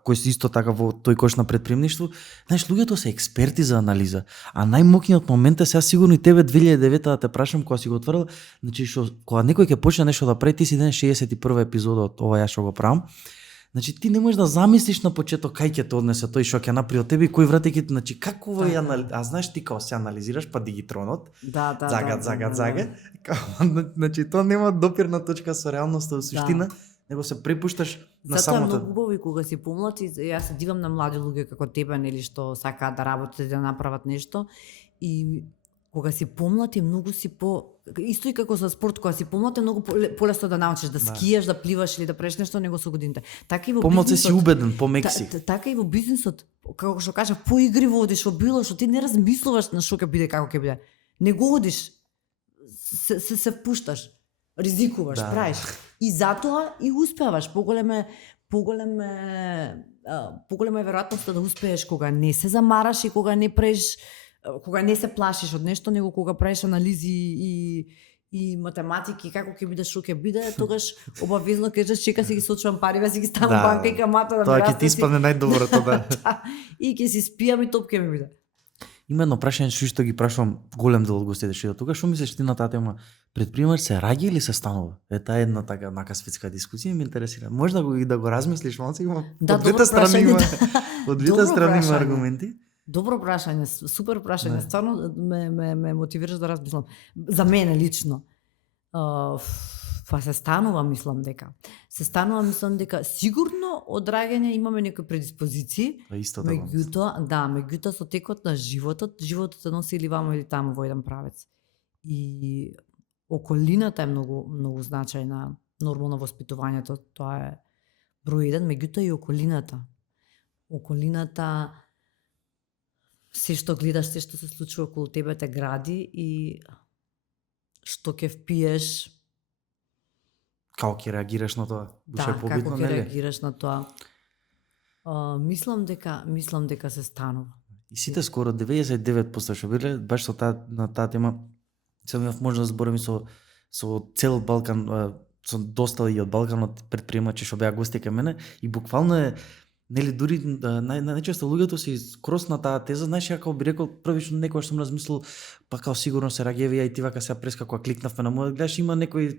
кои се исто така во тој кош на предприемништво. Знаеш, луѓето се експерти за анализа. А најмокниот момент е сега сигурно и тебе 2009 да те прашам кога си го отворил, значи кога некој ќе почне нешто да прави, ти си ден 61 епизода од ова ја што го правам. Значи ти не можеш да замислиш на почеток кај ќе те однесе тој што ќе направи од тебе и кој врати ќе, значи како во а знаеш ти кога се анализираш па дигитронот. Загад. Значи тоа нема допирна точка со реалноста во суштина. Него се препушташ на Затоа самото. Затоа е многу убаво и кога си помлад и јас се дивам на млади луѓе како тебе, нели, што сакаат да работат и да направат нешто. И кога си помлад е многу си исто и како за спорт, кога си помлад е многу полесно да научиш да скиеш, да пливаш или да правиш нешто него со годините. Така и во помалку бизнисот. си убеден, помек си. Така и во бизнисот, како што кажа, поигриво одиш во било што ти не размислуваш на што ќе биде, како ќе биде. Не го одиш. Се впушташ. Ризикуваш, правиш. И затоа и успеваш. Поголема е веројатноста да успееш кога не се замараш и кога не правиш, кога не се плашиш од нешто, него кога правиш анализи и математики како ќе биде, што ќе биде, тогаш обавезно кажеш чека си ги сочувам пари, си ги ставам банка и камата да тоа ќе ти испадне најдоброто, да. И ќе си спијам и топ ќе ми биде. Именно прашање што ги прашувам голем дел од гостите што тука, што мислиш ти на таа тема? Предприемач се раѓа или се станува? Таа една така нака светска дискусија ме интересира. Може да го размислиш малку, има од двете страни има аргументи. Добро прашање, супер прашање. Стварно ме мотивираш да размислам. За мене лично. Па се станува, мислам дека сигурно од раѓање имаме некои предиспозиции. Меѓутоа со текот на животот те носи или вамо или таму во еден правец. И околината е многу значајна. Нормално воспитувањето, тоа е број 1, меѓутоа и околината. Околината, се што гледаш, се што се случува околу тебе те гради и што ќе впиеш. Како ќе реагираш на тоа? Како ќе реагираш на тоа? Мислам дека се станува. И сите скоро 99% што биле баш со на таа тема. Сам имав можност да зборам со цел Балкан, со доста и од Балканот предприемачи што беа гости кај мене и буквално е, нели, дури најчесто луѓето се скрос на таа теза, знаеш, ја како би рекол првично некој што сум размислил, па као сигурно се раѓевија и ти вака сега прескакува кликнавме на мојот, гледаш има некои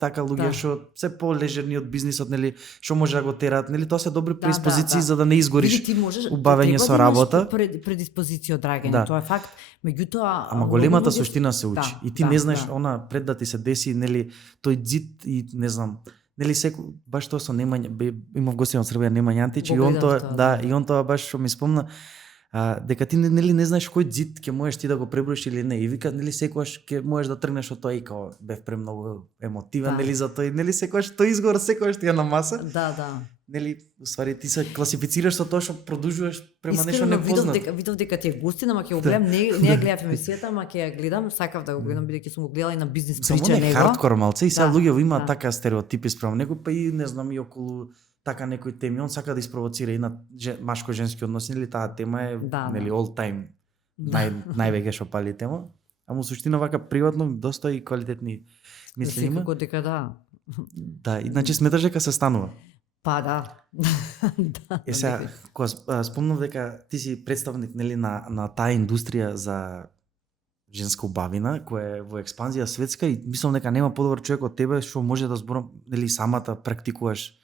така луѓе што се полежерни од бизнисот, нели, што може да го тераат, нели, тоа се добри предиспозиции за да не изгориш убавење со работа. Предиспозиција од раѓање, тоа е факт. Меѓутоа, ама големата суштина се учи. И ти не знаеш она пред да ти се деси, нели, тој зид и не знам. Нели секој баш тоа со Немања, имав гости од Србија Немања Антич и он тоа, и он тоа баш што ми спомна, дека ти нели не знаеш кој зид ќе можеш ти да го преброиш или не. И вика, нели секогаш ќе можеш да тргнеш од тоа и као бев премногу емотивен, нели за тоа, нели секогаш тој изговор секогаш ти е на маса. Нели, уствари ти се класифицираш со тоа што продолжуваш према нешто непознато. Видов дека ти е гостина, ама ќе го гледам, не ја гледав емисијата, ама ќе ја гледам, сакав да го гледам бидејќи сум го гледала и на бизнис прича него. Само хардкор малце и сега луѓе има така стереотипи спрема него, па и не знам и околу така некои теми, он сака да испровоцира и на машко-женски односи, нели таа тема е нели all time највеќе што пали тема, ама суштина вака приватно доста и квалитетни мисли има. Секако дека Да, иначе сметаш дека се станува. Па да. Сега, кога спомнав дека ти си представник, нели, на таа индустрија за женска убавина, која е во експанзија светска, и мислам дека нема подобар човек од тебе што може да зборам, нели, самата практикуваш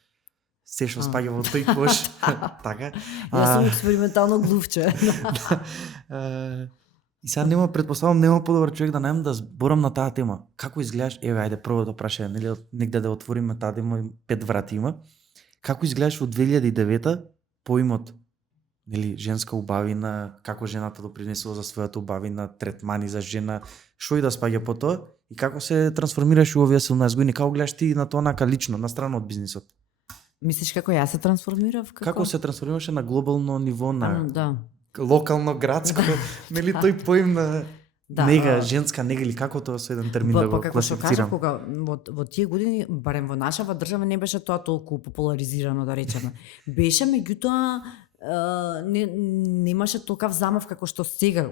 се што спаѓа во тој кош. Така. Јас сум експериментално глувче. И сега нема подобар човек да најдам да зборам на таа тема. Како изгледаш? Еве, ајде првото прашање, нели, негде да отвориме таа тема, 5 врати има. Како изгледаш во 2009 поимот, нели, женска убавина, како жената допринесува за својата убавина, третмани за жена, што и да спаѓа по тоа и како се трансформираш во овие 17 години, како гледаш ти на тоа нака лично, на страна од бизнисот? Мислиш како јас се трансформирав? Како се трансформираше на глобално ниво, на локално, градско, нели, тој поим на... нега, женска нега или како тоа со еден термин да го како што класифицирам. кажав, кога во тие години, барем во нашава држава не беше тоа толку популаризирано, да речеме. Беше, меѓутоа немаше толкав замав како што сега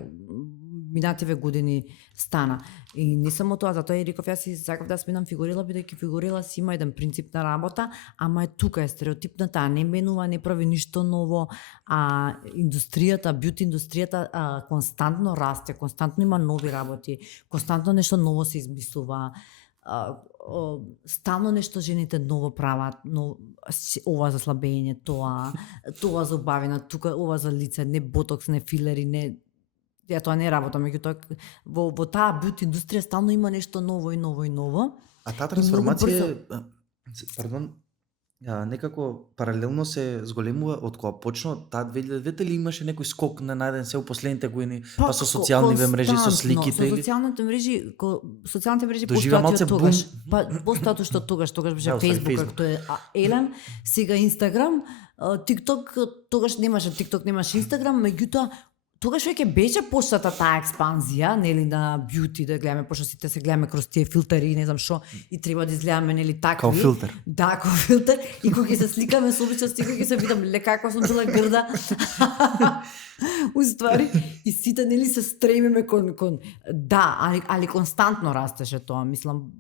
минативе години стана. И не само тоа, затоа и реков, јас си сакав да сминам фигурила, бидејќи фигурила си има еден принцип на работа, ама е тука, е стереотипната, не менува, не прави ништо ново, а индустријата, бјути индустријата константно расте, константно има нови работи, константно нешто ново се измислува, стално нешто жените ново прават, ова за слабење, тоа за убавина, тука ова за лице, не ботокс, не филери, не ја тоа не работам, меѓутоа во таа бјути индустрија стално има нешто ново и ново и ново. А таа трансформација, пардон, некако паралелно се зголемува од кога почна таа 2009 или имаше некој скок на најден се у последните години, па со социјалните мрежи, со сликите или социјалните мрежи доживеа малце бум. Па постојато што тогаш беше Facebook, како е Елен, сега Инстаграм, TikTok, тогаш немаше TikTok, немаше Инстаграм, меѓутоа тогаш веќе беше почната таа експанзија, нели, на бјути, да гледаме, пошто сите се гледаме кроз тие филтери, не знам што, и треба да изгледаме, нели, такви. Као филтер. Да, као филтер. И кога ќе се сликаме со обичен стига, ќе се видам, ле, како сум била грда. Уствари, и сите, нели, се стремиме кон... Да, али константно растеше тоа, мислам,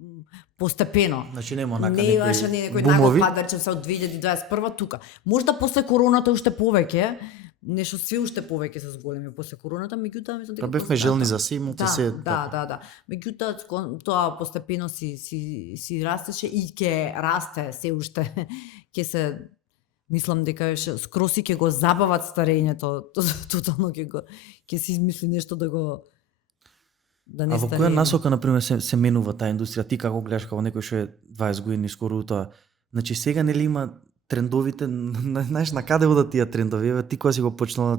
постепено. Значи нема онака не имаше некој нагов падаче се од 2021 тука. Можда после короната уште повеќе, нешто све уште повеќе се зголеми после короната, меѓутоа мислам дека бевме желни за се, имате се. Да. Меѓутоа тоа постепено си растеше и ќе расте се уште. Ќе се мислам дека скроси ќе го забават старењето, тотално ќе си измисли нешто да го да не А во која насока на пример се менува таа индустрија? Ти како гледаш како некој што е 20 години скоро тоа? Значи сега нели има трендовите, знаеш на каде одат тие трендови? Ти кога си го почнала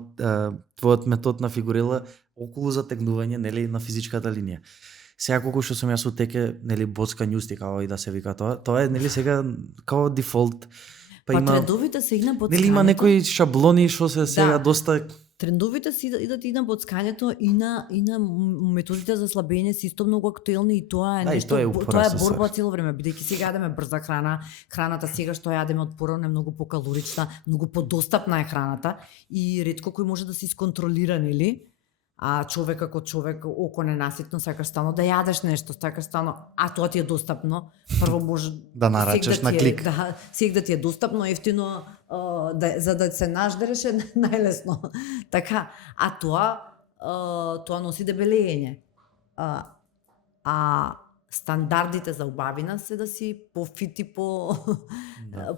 твојот метод на фигурила околу затегнување, нели, на физичката линија. Сега колку што сум јас утеке, нели, боцка њусти, како и да се вика тоа е, нели, сега као дефолт. Па има, трендовите се игна боцкањето. Нели има некои шаблони што се сега доста... Трендовите си идат и на боцкањето и на методите за слабење се исто многу актуелни и тоа е нешто, тоа е борба цело време, бидејќи сега јадеме брза храна, храната сега што јадеме од порано е многу покалорична, многу подостапна е храната и ретко кој може да се исконтролира, нели? А човек како човек око ненаситно сакаш стално да јадеш нешто, сакаш стално, а тоа ти е достапно. Прво може да нарачаш на клик. Да, сега да ти е достапно, ефтино, за да се наждереш е најлесно. Така, а тоа носи дебелење. А стандардите за убавина се да си пофити,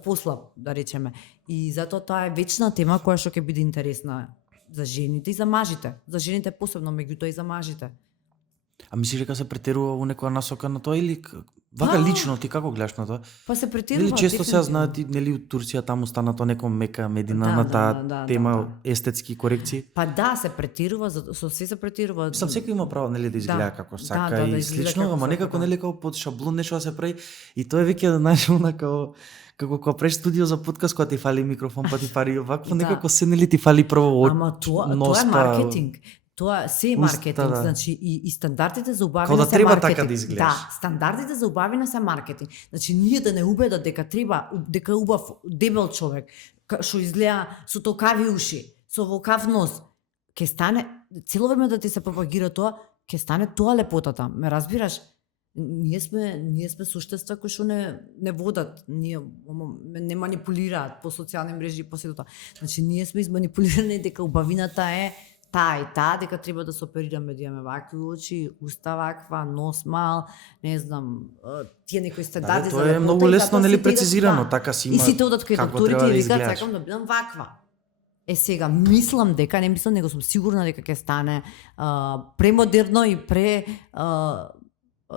послаб, да речеме. И затоа тоа е вечна тема која што ќе биде интересна за жените и за мажите. За жените посебно, меѓутоа и за мажите. А мислиш дека се претерува во некоја насока на тоа или вака лично ти како гледаш на тоа? Па се претерува. Или често се знаат нели у Турција таму стана тоа некоја мека медина на таа тема естетски корекции? Па да, се претерува, со се претерува. Сам секој има право нели да изгледа како сака и слично, ама некако нели како под шаблон нешто да се прави и тоа е веќе знаеш онака како кога преш студио за подкаст, кога ти фали микрофон, па ти фали овакво, некако се нели ти фали прво ама тоа е маркетинг. Тоа се е маркетинг, значи и стандардите за убавина се треба маркетинг. Така да изгледаш. Да, стандардите за убавина се маркетинг. Значи ние да не убедат дека убав дебел човек, што изгледа со толкави уши, со волкав нос, ќе стане цело време да ти се пропагира тоа, ќе стане тоа лепотата. Ме разбираш? Ние сме суштества кои што не водат, не манипулираат по социјални мрежи и по сето тоа. Значи ние сме изманипулирани дека убавината е таа и таа, дека треба да се оперираме, да имаме вакви очи, уста ваква, нос мал, не знам, тие некои стандарди за лепота. Тоа е многу лесно нели прецизирано, така си има. И сите одат кај докторите и викаат сакам да бидам ваква. Сега мислам дека, не мислам, него сум сигурна дека ќе стане премодерно и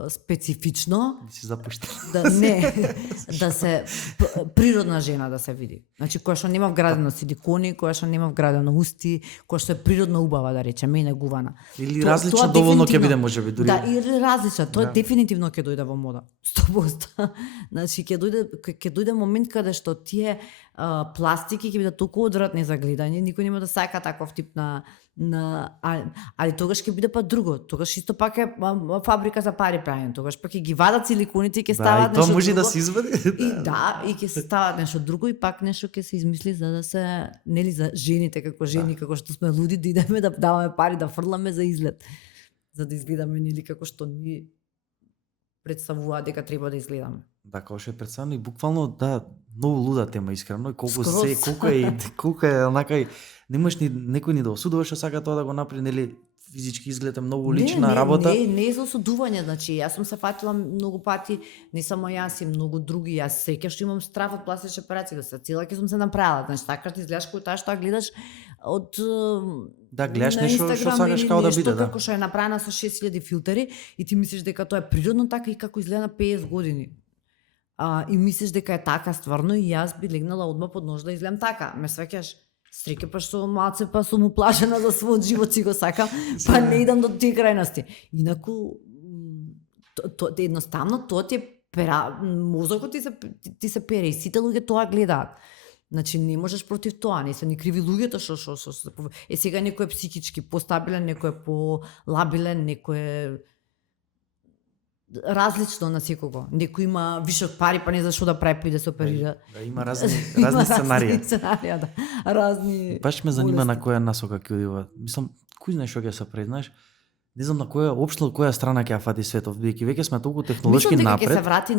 специфично си запушти. Да се природна жена да се види. Значи која што нема вградено силикони, која што нема вградено усти, која што е природно убава, да речеме, и негувана. Или различно доволно ќе биде можеби дури. Да, или различно, тоа дефинитивно ќе дојде во мода. 100%. Значи ќе дојде момент каде што тие пластики ќе бидат толку одвратни за гледање, никој нема да сака таков тип али тогаш ќе биде па друго. Тогаш исто пак е фабрика за пари прави. Тогаш пак ќе ги вадат силиконите и ќе стават нешто друго. Да, и тоа може друго. да се извади. И ќе се стават нешто друго и пак нешто ќе се измисли за да се нели за жените како жени, како што сме луди да идеме да даваме пари да фрламе за изглед. За да изгледаме нели како што ни представува дека треба да изгледаме. Да, како што е представено и буквално да, многу луда тема искрено и колку Скроз. колку е онака немаш ни некој ни да осудува што сака тоа да го направи, нели физички изглед е многу лична работа. Не е за осудување, значи јас сум се фатила многу пати, не само јас и многу други, јас сеќа што имам страф од пластични операции, да се цела ќе сум се направила, значи така ти изгледаш кој таа што гледаш од Да, гледаш на нешто што Инстаграм сакаш или како да нешто биде, да. како што е направена со 6000 филтери и ти мислиш дека тоа е природно така и како изгледа на 50 години. И мислиш дека е така стварно и јас би легнала одма под нож да изгледам така. Ме сваќаш? Среќа па што малце па сум уплашена за својот живот си го сакам, па не идам до тие крајности. Инаку едноставно тоа ти е мозокот ти се пере и сите луѓе тоа гледаат. Значи не можеш против тоа, не се ни криви луѓето што сега некој е психички постабилен, некој е полабилен, некој е различно на секого. Некој има више од пари, па не знае што да прави, па и да се оперира. Да, има разни сценарија. Разни сценарија, да. Разни. Баш ме занима на која насока ќе одива. Мислам, кој знае што ќе се прави, знаеш? Не знам на која страна ќе ја фати светот, бидејќи веќе сме толку технолошки напред. напред. Мислам дека ќе се врати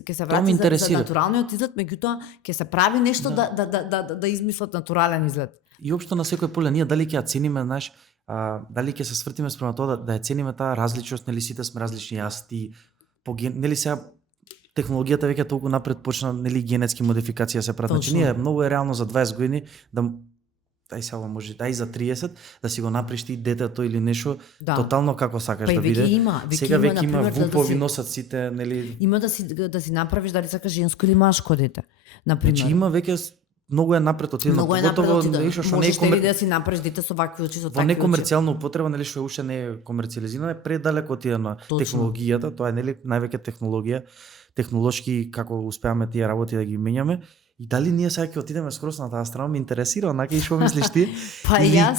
ќе се врати за натуралниот изглед, меѓутоа ќе се прави нешто да измислат натурален изглед. И општо на секој поле ние дали ќе ја цениме, знаеш, дали ќе се свртиме спрема тоа да ја цениме таа различност, нели сите сме различни, јас ти нели сега технологијата веќе толку напред почна, нели генетски модификација се прави. Значи ние многу е реално за 20 години да сега може и за 30 да си го направиш ти детето или нешто тотално како сакаш да биде. Сега веќе има вупови носат сите, нели. Има да си направиш дали сакаш женско или машко дете. Например. Значи има веќе многу е напред отидено, поготово нешто што не е да си направиш дете со вакви очи, со такви очи. Во некомерцијална употреба, нели што уште не е комерцијализирано, е предалеку отидено технологијата, тоа е нели највеќе технологија, технолошки како успеаме тие работи да ги менјаме. И дали ние сега ќе отидеме скрос на таа страна, ме интересира, онака и што мислиш ти?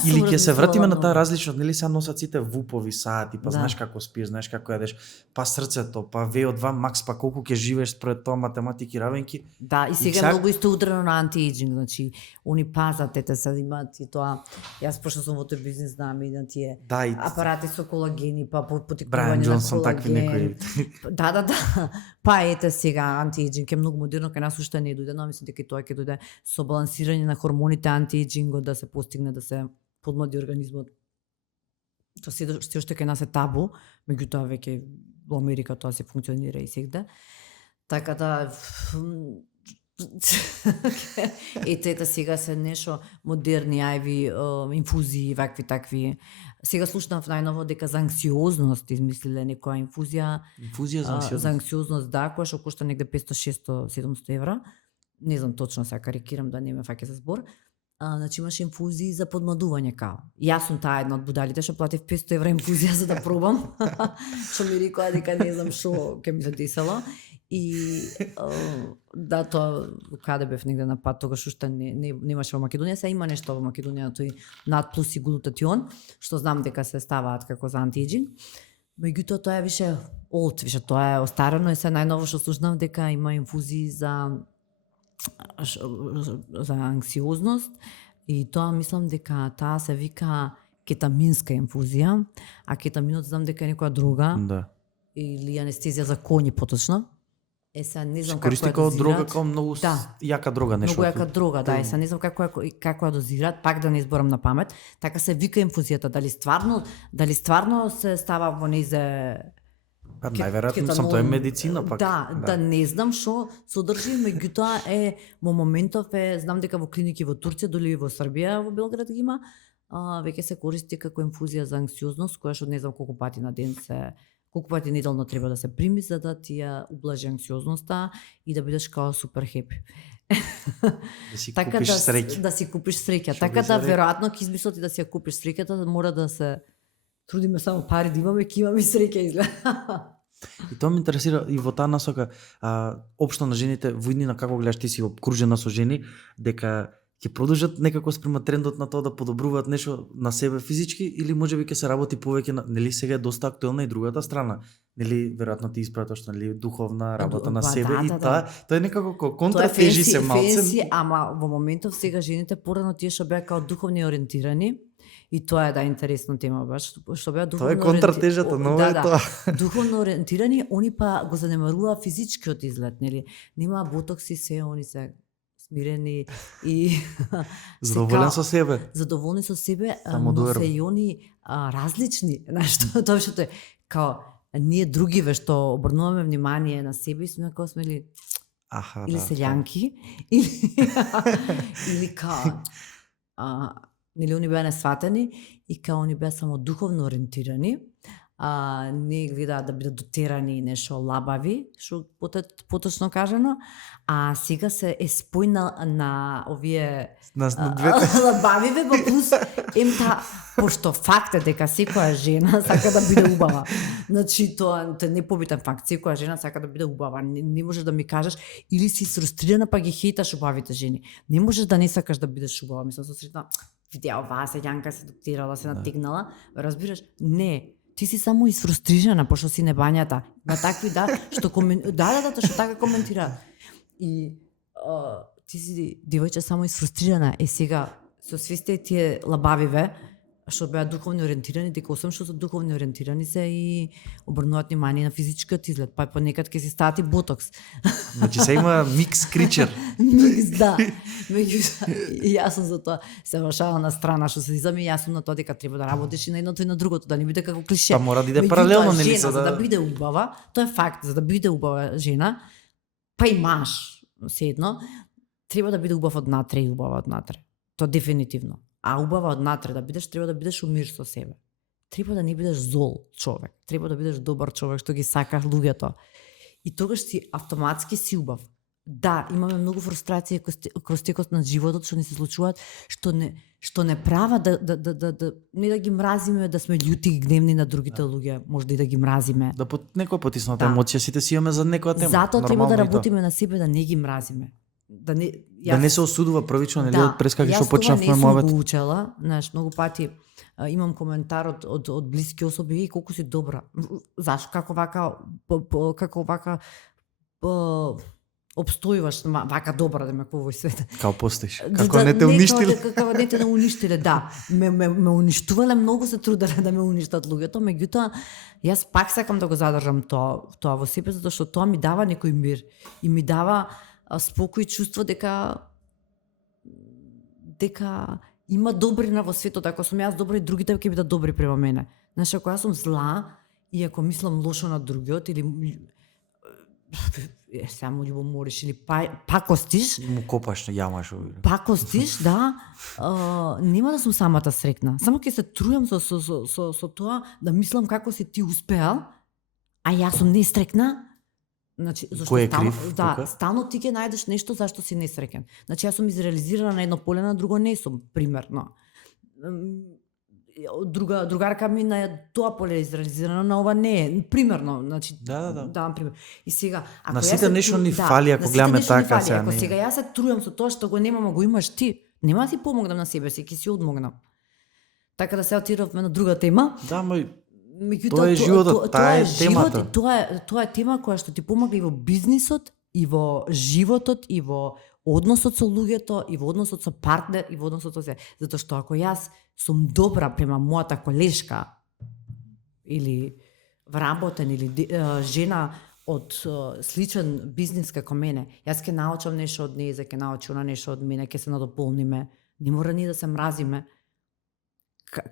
Или ќе се вратиме на таа различност, нели сега носат сите вупови сати, па знаеш како спиеш, знаеш како јадеш, па срцето, па VO2 макс, па колку ќе живееш според тоа математики равенки. Да, и сега многу исто удрено на антиејджинг, значи они пазат се имаат и тоа. Јас пошто сум во тој бизнис знам и на тие апарати со колагени, па потикнување на колаген. Такви некои. Да. Па ете сега антиејджинг е многу модерно, кај нас уште не дојде, но мислам дека тоа ќе дојде со балансирање на хормоните антиејджингот да се постигне да се подмлади организмот. Тоа се уште кај нас е табу, меѓутоа веќе во Америка тоа се функционира и сегде. Така да ете сега се нешто модерни ајви, инфузии, вакви такви. Сега слушнав најново дека за анксиозност измислиле некоја инфузија. Инфузија за анксиозност. За анксиозност, да, која што кошта негде 500, 600, 700 евра. Не знам точно, сега карикирам да не ме фаќа за збор. Значи имаше инфузии за подмладување као. Јас сум таа една од будалите што платив 500 евра инфузија за да пробам. Што ми рекоа дека не знам што ќе ми се десало. И да, тоа каде бев негде на пат, тогаш уште немаше во Македонија, сега има нешто во Македонија, тој надплус и глутатион, што знам дека се ставаат како за антиејджинг. Меѓутоа тоа е више олд, више тоа е остарено и се најново што слушнав дека има инфузии за анксиозност и тоа мислам дека таа се вика кетаминска инфузија, а кетаминот знам дека е некоја друга. Да. Или анестезија за коњи поточно. Сега не знам како ја дозираат. Дрога, како многу јака дрога нешто. Многу јака дрога, да, сега не знам како ја дозираат, пак да не изборам на памет. Така се вика инфузијата, дали стварно се става во нејзе најверојатно сам тоа е медицина пак. Да, не знам што содржи, меѓутоа е во моментов знам дека во клиники во Турција, доли во Србија, во Белград ги има, веќе се користи како инфузија за анксиозност, која што не знам колку пати на ден колку пати неделно треба да се прими за да ти ја ублажи анксиозноста и да бидеш као супер хепи. Да си купиш среќа. Да си купиш среќа. Така да веројатно ќе измислат и да си ја купиш среќата, мора да се трудиме само пари да имаме, ќе имаме среќа изгледа. И тоа ме интересира и во таа насока, општо на жените, во иднина како гледаш, ти си обкружена со жени, дека ќе продолжат некако спрема трендот на тоа да подобруваат нешто на себе физички, или можеби ќе се работи повеќе на, нели сега е доста актуелна и другата страна, нели веројатно ти испраташ, нели духовна работа на себе, и тоа е некако контратежи се малце. Фенси, ама во моментов сега жените порано тие што беа као духовни ориентирани, и тоа е интересна тема баш, што беа духовно. Тоа е контратежата, но е тоа. Духовно ориентирани, они па го занемарува физичкиот изглед, нели? Нема ботокси, се они се смирени и задоволен со себе. Задоволни со себе, но се и они различни, знаеш, тоа што е као ние другиве што обрнуваме внимание на себе и сме како смели или селјанки или као нели они беа несватени и као они беа само духовно ориентирани, не гледаат да бидат дотерани и нешто лабави, што поточно кажано, а сега се е спој на овие лабавиве, па плюс емта, пошто факт е дека секоја жена сака да биде убава. Значи, тоа е непобитен факт, секоја жена сака да биде убава. Не можеш да ми кажеш, или си фрустрирана па ги хейташ убавите жени. Не можеш да не сакаш да бидеш убава. Мислам, со сретна, видеа оваа селјанка се дотерала, се натегнала, разбираш? Не. Ти си само изфрустрирана пошто си небањата. На такви што што така коментираат. И ти си девојче само изфрустрирана. Сега со свесте тие лабавиве што беа духовно ориентирани, дека освен што се духовно ориентирани се и обрнуваат внимание на физичкиот изглед, па понекад ќе си стават и ботокс. Значи се има микс кричер. Микс, да. И јас сум за тоа се вашава на страна што се изами, јас сум на тоа дека треба да работиш и на едното и на другото, да не биде како клише. Па мора да иде паралелно, нели, за да биде убава, тоа е факт, за да биде убава жена, па и маж, седно, треба да биде убав однатре и убава однатре. Тоа дефинитивно. А убава однатре да бидеш, треба да бидеш умир со себе. Треба да не бидеш зол човек. Треба да бидеш добар човек што ги сака луѓето. И тогаш си автоматски си убав. Да, имаме многу фрустрации кроз текот на животот што ни се случуваат, што не права не да ги мразиме, да сме љути и гневни на другите луѓе, може да и да ги мразиме. Да под некоја потисната емоција сите си имаме за некоја тема. Затоа треба да работиме на себе да не ги мразиме. Да не се осудува првично, нели, од преска што почнавме мовет. Јас тоа не сум го учела, знаеш, многу пати имам коментар од блиски особи и колку си добра. Зашто како вака обстојуваш вака добра да ме во овој свет. Као постоиш. Како не те уништиле. Како не те уништиле, да. Ме уништувале, многу се трудале да ме уништат луѓето, меѓутоа јас пак сакам да го задржам тоа во себе, затоа што тоа ми дава некој мир и ми дава спокој, чувство дека има добрина во светот. Ако сум јас добра, и другите ќе бидат добри према мене. Знаеш, ако јас сум зла и ако мислам лошо на другиот или само љубомориш или пакостиш, му копаш, јамаш. Пакостиш, да, нема да сум самата срекна. Само ќе се трујам со тоа да мислам како си ти успеал, а јас сум нестрекна. Значи, зашто кој е крив? Стално ти ќе најдеш нешто зашто си несреќен. Значи, јас сум изреализирана на едно поле, на друго не сум, примерно. Другарка ми на тоа поле изреализирана, на ова не е, примерно, значи, давам пример. И сега, ако на сите нешто ни фали, ако гледаме така, сега ако сега јас се трујам со тоа што го немам, го имаш ти, нема да си помогнам на себе си, ќе си одмогнам. Така да се отидовме на друга тема. Да, тоа е животот, таа е темата. Тоа е тема која што ти помага и во бизнисот, и во животот, и во односот со луѓето, и во односот со партнер, и во односот со се. Затоа што ако јас сум добра према мојата колешка, или вработен, или жена од сличен бизнис како мене, јас ќе научам нешто од неја, ќе научи она нешто од мене, ќе се надополниме. Не мора ние да се мразиме.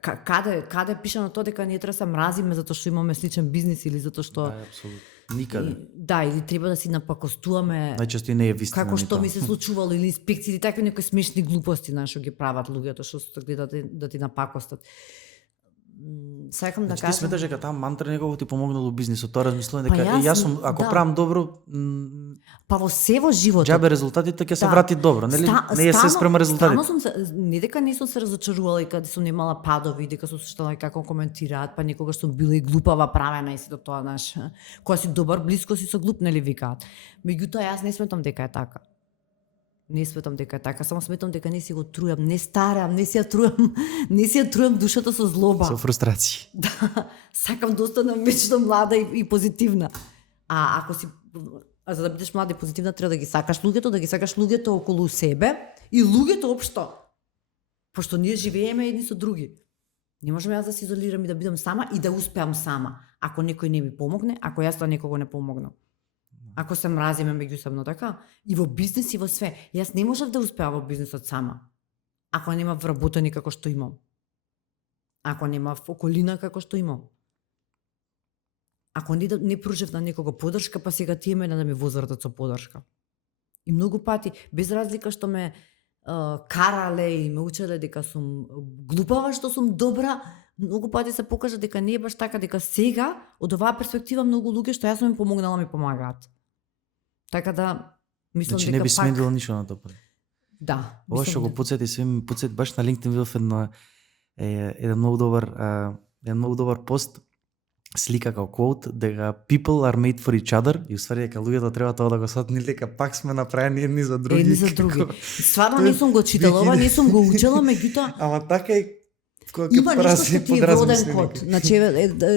Каде пише на тоа дека ние треба да се мразиме затоа што имаме сличен бизнис или затоа што апсолутно никаде. Да, или треба да си напакостуваме. Најчесто и не е вистина. Како што ми се случувало или инспекции, или такви некои смешни глупости, што ги прават луѓето што се гледаат да ти напакостат. сакам да Значи ти кажам. сметаш дека таа мантра некако ти помогнало у бизнисот, тоа размислување дека Па јас сум ако да. правам добро, Па во се во животот. џабе резултатите ќе се Да. врати добро, нели? Не е се спрема резултатите. Стално сум се, не дека не сум се разочарувала и каде сум немала падови, дека сум слушала како коментираат, па некогаш сум била и глупава правена и сето тоа, знаеш. Кога си добар, блиско си со глуп, нели викаат. Меѓутоа јас не сметам дека е така. Не сметам дека е така, само сметам дека не си го трујам, не старам, не си ја трујам, не си ја трујам душата со злоба. Со фрустрации. Да, сакам да останам вечно млада и позитивна. Ако си за да бидеш млада и позитивна треба да ги сакаш луѓето околу себе и луѓето општо. Пошто ние живееме едни со други. Не можам јас да се изолирам и да бидам сама и да успеам сама. Ако некој не ми помогне, ако јас на некого не помогнам. Ако се мразиме меѓусебно, така? И во бизнес и во све. Јас не можев да успеам во бизнесот сама. Ако нема вработени како што имам. Ако нема околина како што имам. Ако не пружев на некого поддршка, па сега тие мене да ми возвратат со поддршка. И многу пати, без разлика што ме карале и ме учеле дека сум глупава, што сум добра, многу пати се покажа дека не е баш така, дека сега, од оваа перспектива, многу луѓе што јас сум им помогнала ми помагаат. Така да, мислам Значи дека не би пак... сменило ништо на тоа. Да. Ова што го потсети, се ми потсети баш на LinkedIn видов еден многу добар пост, слика како quote, дека people are made for each other и уствари дека луѓето треба тоа да го сватат, дека пак сме направени едни за други. Едни за други. Стварно не сум го читала, ова не сум го учела, меѓутоа Ама така и кога ќе има нешто што ти е вроден подразмисли код. некој. Значи,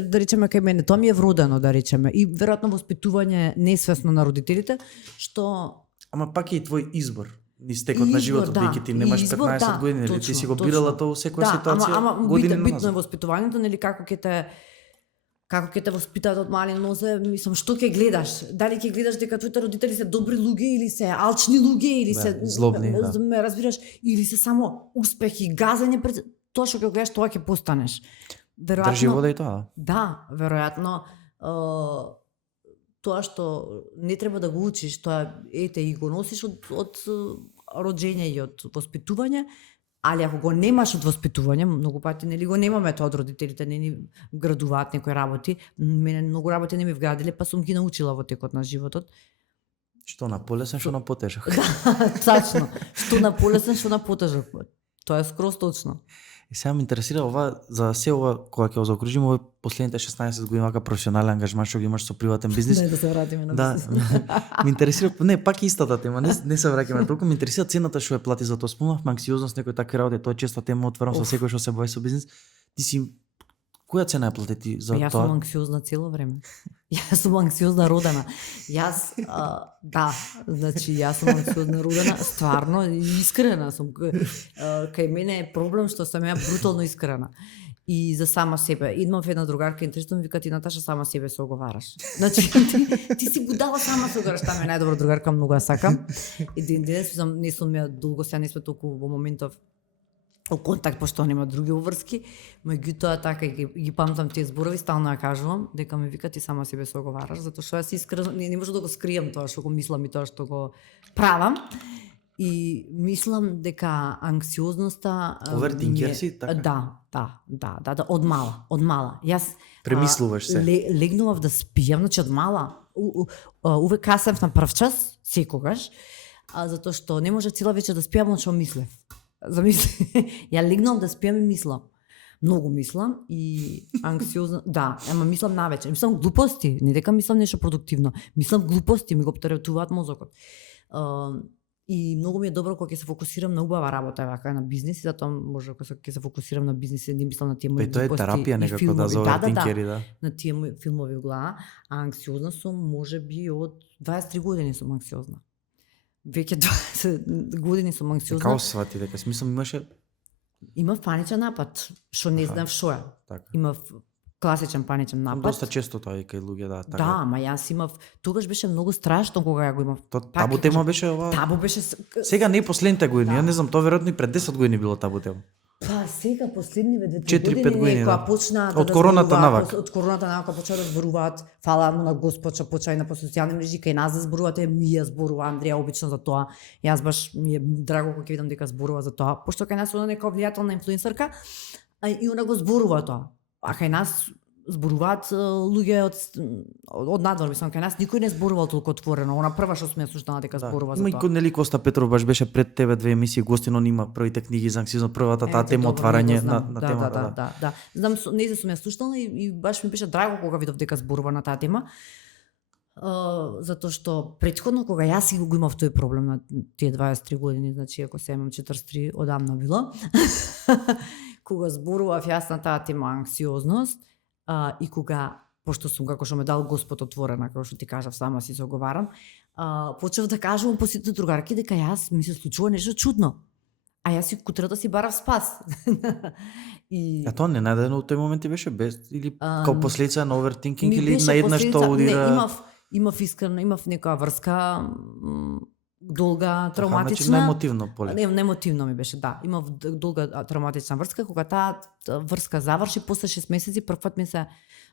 да речеме кај мене, тоа ми е вродено, да речеме. И веројатно воспитување несвесно на родителите, што Ама пак е и твој избор. Низ текот на животот, да, бидејќи ти немаш избор, 15 да, години, или ти точно, си го точно. бирала тоа во секоја ситуација ама години битно е назад. воспитувањето, нели како ќе те воспитаат од мали нозе, мислам, што ќе гледаш? Дали ќе гледаш дека твоите родители се добри луѓе или се алчни луѓе или Да, се злобни, да. ме разбираш, или се само успех и газење пред тоа што ќе гледаш, тоа ќе постанеш. Веројатно Држи вода и тоа. да, веројатно тоа што не треба да го учиш, тоа ете и го носиш од роđење и од воспитување, али ако го немаш од воспитување, многу пати нели го немаме тоа од родителите, не ни градуваат некои работи, мене многу работи не ми вградиле, па сум ги научила во текот на животот. Што на полесен, што на потежак. Тачно, што на полесен, што на потежок. Тоа е скроз точно. И сега ме интересира ова, за се ова, кога ќе го заокружиме овој последните 16 години вака професионален ангажман што ги имаш со приватен бизнис. Да се вратиме на Да, бизнис. ме интересира, не, пак е истата тема, не се враќаме толку, ме интересира цената што ја плати за тоа. Спомнавме анксиозност, некои такви работи, тоа е честа тема, отварам со секој што се бави со бизнис. Ти си која цена ја плати ти за Јас сум тоа? анксиозна цело време. Јас сум анксиозна родена. Јас, да, значи јас сум анксиозна родена, стварно, искрена сум. Кај мене е проблем што сум ја брутално искрена. И за сама себе. Идмав една другарка, интересно ми вика, ти Наташа сама себе се оговараш. Значи, ти си будала сама се оговараш, таа ми е најдобра другарка, многу ја сакам. И денес не сум ја долго, сега не сме толку во моментов о контакт, пошто нема други обврски, меѓутоа така ги памтам тие зборови, стално ја кажувам, дека ми вика ти сама себе се оговараш, затоа што јас искрено не можам да го скријам тоа што го мислам и тоа што го правам. И мислам дека анксиозноста Овертинкер си, така? Да, од мала. Јас Премислуваш се. Легнував да спијам, значи од мала. Увек касев на прв час, секогаш, затоа што не може цела вечер да спијам, од што мислев. Замисли, ја легнувам да спијам и мислам. Многу мислам и анксиозно, да, ама мислам навечер. Мислам глупости, не дека мислам нешто продуктивно. Мислам глупости, ми го оптеретуваат мозокот. И многу ми е добро кога ќе се фокусирам на убава работа, вака на бизнис, и затоа може кога ќе се фокусирам на бизнис, не мислам на тие мои Тоа е глупости терапија и некако филмови. да за овертинкери, да. На тие мои филмови в глава, а анксиозна сум можеби од 23 години сум анксиозна. Веќе 20 години сум анксиозна. Како свати дека смислам имаше Имав паничен напад, што не знам што е. така. Имав класичен паничен напад. Доста често тоа и кај луѓе, да, така. Да, ама јас имав, тогаш беше многу страшно кога ја го имав. То Пак табу ќе тема кажам, беше ова. Табу беше Сега не последните години, Да. ја не знам, тоа веројатно и пред 10 години било табу тема. Па сега последниве 2-3 4-5 години, години, кога да. почна Од короната навак. Од короната навак почна да зборуваат, фала му на Господ, што почна и на по социјални мрежи, кај нас да зборувате, Мија зборува, Андреја обично за тоа. Јас баш ми е драго кога ќе видам дека зборува за тоа, пошто кај нас е нека влијателна инфлуенсерка, и она го зборува тоа. а кај нас зборуваат луѓе од надвор, мислам, кај нас никој не зборувал толку отворено. Она прва што сме ја слушнала дека зборува за Има и тоа. нели Коста Петров баш беше пред тебе 2 емисии гостин, он има првите книги за анксиозност, првата таа тема отварање на темата. Да. Знам, не се сум ја слушнала и баш ми беше драго кога видов дека зборува на таа тема. Затоа што претходно кога јас си го имав тој проблем на тие 23 години, значи ако се имам 43 одамна било, кога зборував јас на таа тема анксиозност, и кога, пошто сум како што ме дал Господ отворена, како што ти кажав, сама си соговарам, почнав да кажувам по сите другарки дека јас ми се случува нешто чудно. А јас си кутрата си барав спас. И А тоа не најдено у тој момент ти беше без или као последица на overthinking ми или беше на еднаш што последица- удира? Не, имав искрено, имав некоја врска долга, Значи травматична. на емотивно поле. Не, емотивно ми беше, да. Имав долга травматична врска, кога таа врска заврши после 6 месеци, првпат ми се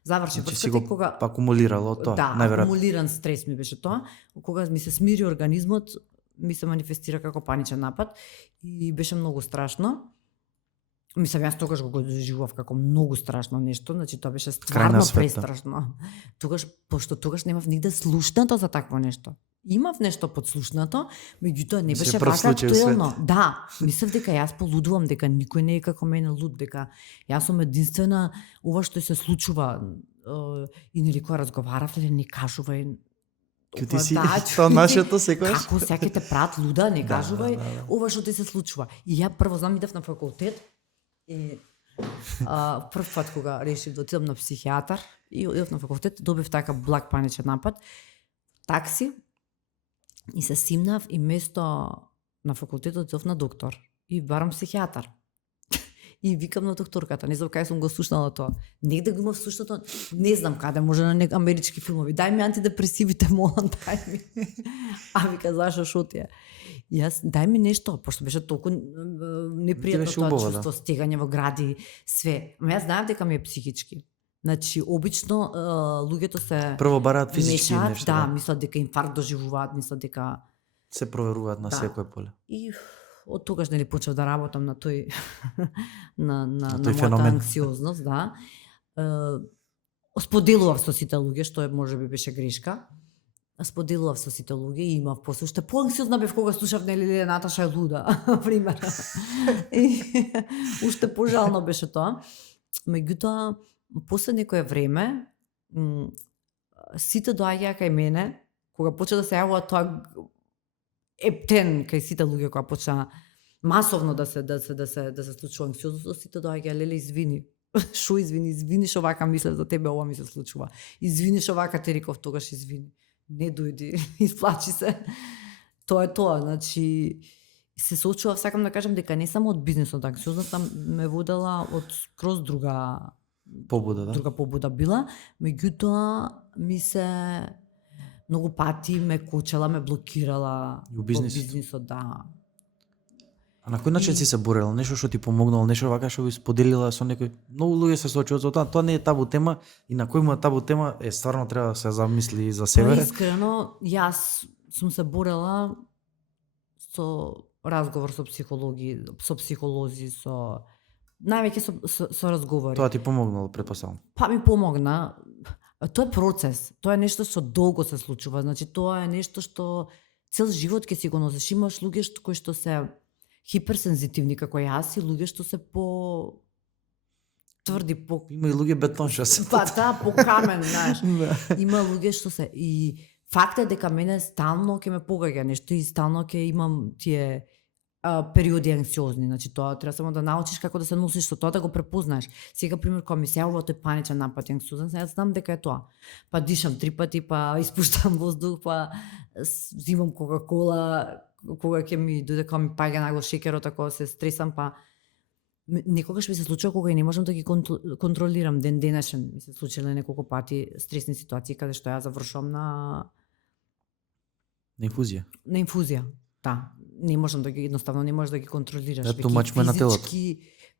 заврши Значи си врската го и кога акумулирало тоа, да, најверојатно. акумулиран стрес ми беше тоа. Кога ми се смири организмот, ми се манифестира како паничен напад и беше многу страшно. Мислам, јас тогаш го доживував како многу страшно нешто, значи тоа беше стварно света. престрашно. Тогаш, пошто тогаш немав нигде слушнато за такво нешто. Имав нешто подслушнато, меѓутоа не Се беше прв вака случај у актуелно. Да, мислев дека јас полудувам, дека никој не е како мене луд, дека јас сум единствена ова што се случува и нели кога разговаравте не кажувај Ке ти си да, тоа нашето секогаш. како секите прават луда, не Да, кажувај да. ова што ти се случува. И ја прво знам идев на факултет и прв пат кога решив да отидам на психијатар и идев на факултет, добив така благ паничен напад, такси и се симнав и место на факултетот отидов на доктор и барам психијатар. И викам на докторката, не знам кај сум го слушнала тоа. Негде го имав слушнато, не знам каде, може на некои амерички филмови. Дај ми антидепресивите, молам, дај ми. А вика, зашо, шо ти е? И јас, дај ми нешто, пошто беше толку непријатно беше тоа убаво, чувство, стегање во гради, све. Ама јас знаев дека ми е психички. Значи, обично луѓето се Прво бараат физички мешаат, нешто. да, мислат дека инфаркт доживуваат, мислат дека Се проверуваат на Да. секое поле. и од тогаш нели почнав да работам на тој на тој мојата феномен. анксиозност, да. Споделував со сите луѓе, што можеби беше грешка. Споделував со сите луѓе и имав после уште поанксиозна бев кога слушав нели Наташа е луда, пример. И уште пожално беше тоа. Меѓутоа, после некое време сите доаѓаа кај мене кога почна да се јавува тоа ептен кај сите луѓе кога почна масовно да се случува анксиозност, сите доаѓаа леле извини. Шо извини? Извини што вака мислев за тебе, ова ми се случува. Извини што вака те реков тогаш, извини. Не дојди, исплачи се. Тоа е тоа, значи се соочував, сакам да кажам дека не само од бизнисот, анксиозноста ме водела од скроз друга Побуда, да. друга побуда била, меѓутоа ми се многу пати ме кочела, ме блокирала И у бизнисот? во бизнисот, да. А на кој начин си се борела? Нешто што ти помогнало, нешто вака што би споделила со некој? Многу луѓе се соочуваат со тоа. Тоа не е табу тема и на кој му е табу тема стварно треба да се замисли за Па себе. искрено, јас сум се борела со разговор со психологи, со психолози, со највеќе со разговори. Тоа ти помогнало, претпоставам. Па ми помогна. Тоа е процес. Тоа е нешто што долго се случува. Значи тоа е нешто што цел живот ќе си го носиш. Имаш луѓе кои што се хиперсензитивни како јас и луѓе што се по тврди, по Има и луѓе бетон што се. па да, по камен, знаеш. Да. Има луѓе што се и факт е дека мене стално ќе ме погаѓа нешто и стално ќе имам тие периоди анксиозни, значи тоа треба само да научиш како да се носиш со тоа, да го препознаеш. Сега пример кога ми се јавува тој паничен напад и анксиозен, јас знам дека е тоа. Па дишам 3 пати, па испуштам воздух, па зимам кока-кола, кога ќе ми дојде кога ми паѓа нагло шеќерот, ако се стресам, па некогаш ми се случува кога и не можам да ги контролирам ден денешен. Ми се случиле неколку пати стресни ситуации каде што ја завршувам на На инфузија. Да, не можам да ги едноставно не можеш да ги контролираш. Да, тумачме на телото.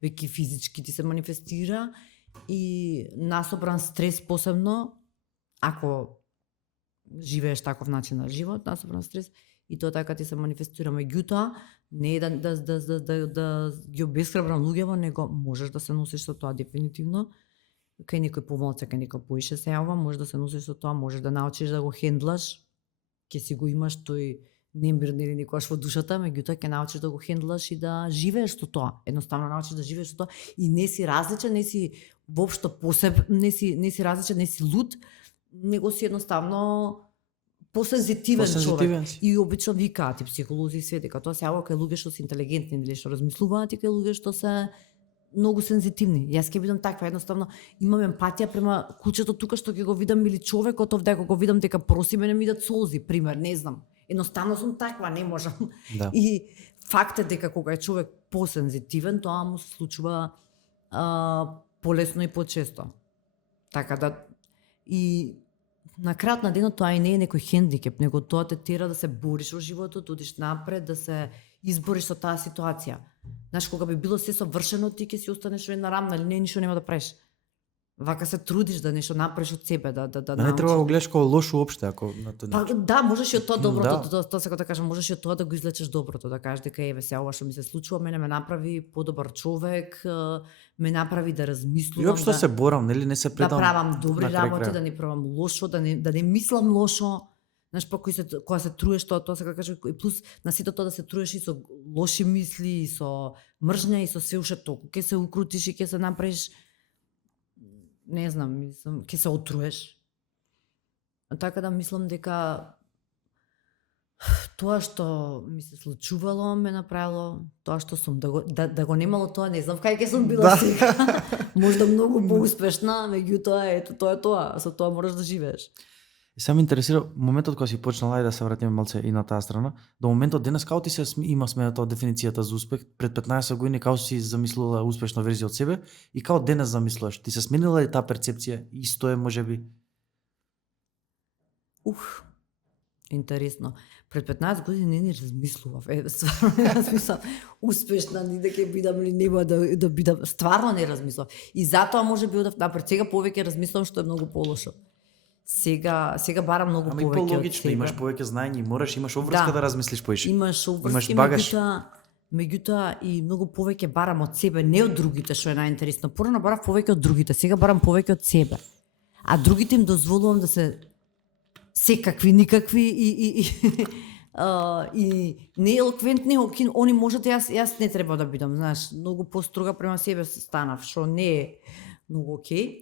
Веќе физички ти се манифестира и насобран стрес посебно ако живееш таков начин на живот, насобран стрес и тоа така ти се манифестира. Меѓутоа, не е да ги обесхрабрам луѓево, него можеш да се носиш со тоа дефинитивно кај некој помалце, кај некој поише се јавува, можеш да се носиш со тоа, можеш да научиш да го хендлаш, ќе си го имаш тој немир нели некојаш во душата, меѓутоа ќе научиш да го хендлаш и да живееш со тоа. Едноставно научиш да живееш со тоа и не си различен, не си воопшто не си различен, не си луд, него си едноставно посензитивен човек. си. И обично викаат и психолози и све дека тоа се јавува кај луѓе што се интелигентни или што размислуваат и кај луѓе што се многу сензитивни. Јас ќе бидам таква, едноставно имам емпатија према кучето тука што ќе го видам или човекот овде ако го видам дека проси мене ми идат солзи, пример, не знам. Едноставно сум таква, не можам. Да. И факт е дека кога е човек посензитивен, тоа му се случува полесно и почесто. Така да и на крајот на денот тоа и не е некој хендикеп, него тоа те тера да се бориш во животот, да одиш напред, да се избориш со таа ситуација. Знаеш, кога би било се совршено, ти ќе си останеш во една рамна или не, ништо нема да правиш. Вака се трудиш да нешто направиш од себе, да Не треба да го гледаш како лошо уопште, ако на тој Па начин. да, можеш и од тоа доброто, Да. тоа сакам да кажам, можеш и од тоа да го извлечеш доброто, да кажеш дека еве се ова што ми се случува, мене ме направи подобар човек, ме направи да размислувам, И општо се борам, нели, не се да предам. правам добри на крај работи, крајот. да не правам лошо, да не мислам лошо. Знаеш, па кога се труеш тоа се кажа, и плюс на сето тоа да се труеш и со лоши мисли, и со мржња, и со се уште толку, ќе се укрутиш и ќе се направиш, не знам, мислам, ќе се отруеш. Така да мислам дека тоа што ми се случувало ме направило тоа што сум, да го немало тоа, не знам кај ќе сум била сега. Можда многу поуспешна, меѓутоа ето тоа е тоа, со тоа можеш да живееш. И сега ме интересира моментот кога си почнала, и да се вратиме малце и на таа страна, до моментот денес како ти се има смената од дефиницијата за успех, пред 15 години како си замислила успешна верзија од себе и како денес замислуваш? Ти се сменила ли таа перцепција? Исто е можеби? Интересно. Пред 15 години не размислував. Стварно не размислував успешна ни дека ќе бидам или нема да бидам. Стварно не размислував. И затоа можеби одев напред. Сега повеќе размислувам што е многу полошо. Сега барам многу Ама и повеќе од пологично, себе. имаш повеќе знаење и имаш обврска да размислиш поише. Имаш обврски, багаж. меѓутоа и многу повеќе барам од себе, не од другите, што е најинтересно. Порано барав повеќе од другите, сега барам повеќе од себе. А другите им дозволувам да се секакви, никакви и не елоквентни, они можат, јас не треба да бидам, знаеш, многу построга према себе станав, што не е многу окей.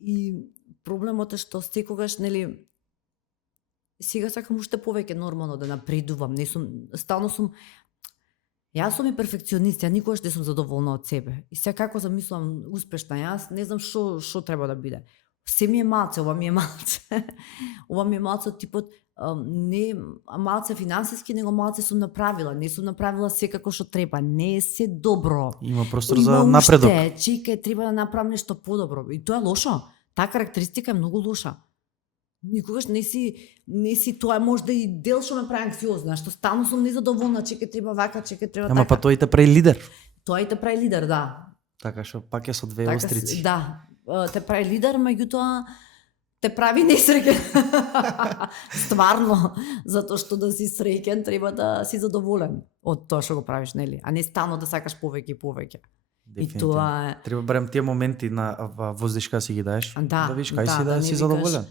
И проблемот е што секогаш, нели, сега сакам уште повеќе нормално да напредувам, не сум, стално сум, јас сум и перфекционист, ја никогаш не сум задоволна од себе. И сега како замислувам успешна, јас не знам што треба да биде. Се ми е малце, ова ми е малце. Ова ми е малце од типот, не малце финансиски, него малце сум направила. Не сум направила секако што треба. Не е се добро. Има простор за напредок. Има уште, чекај, треба да направам нешто подобро. И тоа е лошо. Таа карактеристика е многу лоша. Никогаш не си тоа е можда и дел што ме прави анксиозна, што стално сум незадоволна, чекај треба вака, чекај треба Ама па така. тој те прави лидер. Тоа и те прави лидер, да. Така што пак е со две Така, острици. да, те прави лидер, меѓутоа те прави несреќен. Стварно, затоа што да си среќен треба да си задоволен од тоа што го правиш, нели? А не стално да сакаш повеќе и повеќе. И тоа е... Треба барем тие моменти на воздишка си ги даеш. Да, видиш кај си да да не си викаш, задоволен.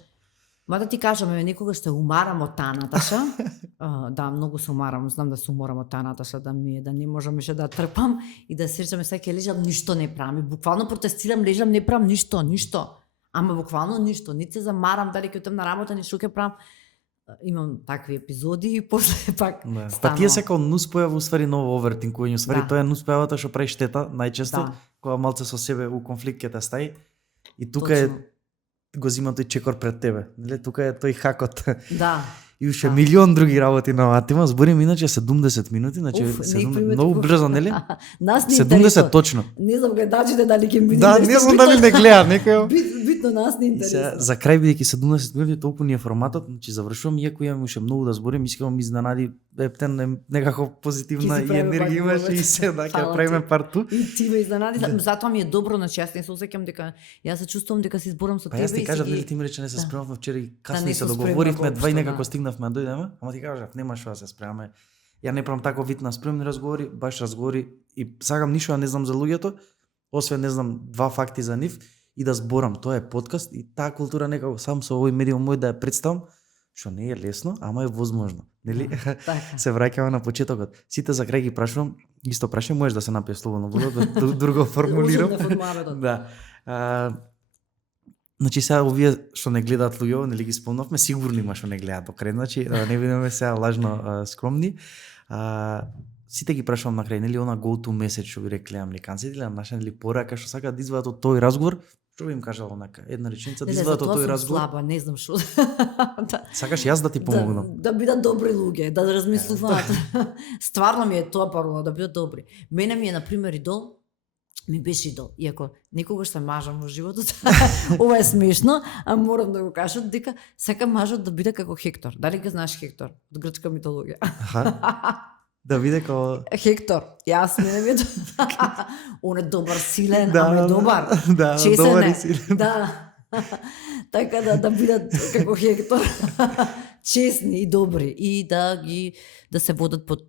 Ма да ти кажам, некогаш се умарам од таа Наташа. Да, многу се умарам, знам да се уморам од таа Наташа, да не можам више да трпам и да сречам сега ќе лежам, ништо не правам. И буквално протестирам, лежам, не правам ништо. Ама буквално ништо, нит се замарам дали ќе отидам на работа, ни што ќе правам. Имам такви епизоди и после пак Да. станува. Па тие се као нуспојава уствари ново овертинкување, уствари Да. тоа е нуспојавата што прави штета најчесто Да. кога малце со себе у конфликт ќе те стаи. И тука е Точно. го зима тој чекор пред тебе. Нели тука е тој хакот. Да. И уште Да. милион други работи на оваа тема. Зборим иначе 70 минути, значи многу брзо, нели? Нас не 70 интересува. точно. Не знам гледачите дали ќе им биде Да, нешто не знам битно. дали не гледа некој. Битно нас не И сега, интересува. за крај бидејќи 70 минути толку ни е форматот, значи завршувам, иако имам уште многу да зборим, искам ми изненади Ептен некако позитивна Ќе си и правиме енергија пак имаш и се да ќе Фала правиме ти. парту. И ти ме изненади, затоа ми е добро, значи јас не се осеќам дека јас се чувствувам дека се зборам со Па тебе јас ти и кажав, си нели ги... ти ми рече не се Да. спремавме вчера и Да, касно не се сум договоривме, спремна два и воопшто, некако да. стигнавме да дојдеме, ама ти кажав, нема што да се спремаме. Ја не правам тако вид на спремни разговори, баш разговори и сакам ништо да не знам за луѓето, освен не знам 2 факти за нив и да зборам. Тоа е подкаст и таа култура некако сам со овој медиум мој да ја представам, што не е лесно, ама е возможно. Нели? Така. Се враќаме на почетокот. Сите за крај ги прашувам, исто прашање можеш да се напие слободно, друго формулирам. Ужас на формуларот. Да. Значи сега овие што не гледаат луѓе, нели ги спомнавме, сигурно има што не гледаат до крај, значи да не бидеме сега лажно скромни. Сите ги прашувам на крај, нели она go to message што ви рекле американците или наша нели порака што сакаат да извадат од тој разговор, што би им кажала онака, една реченица да извадат од тој разговор. Слаба, не знам што. Сакаш јас да ти помогнам? Да бидат добри луѓе, да размислуваат. Стварно ми е тоа парола, да бидат добри. Мене ми е на пример идол, ми беше идол. Иако никогаш се мажам во животот, ова е смешно, а морам да го кажам дека сакам мажот да биде како Хектор. Дали го знаеш Хектор од грчка митологија? Да биде како Хектор. Јас мене ми е он е добар, силен, да, ама е добар. Да, чесен добар е. и силен. Да. Така да бидат како Хектор. Чесни и добри и да се водат под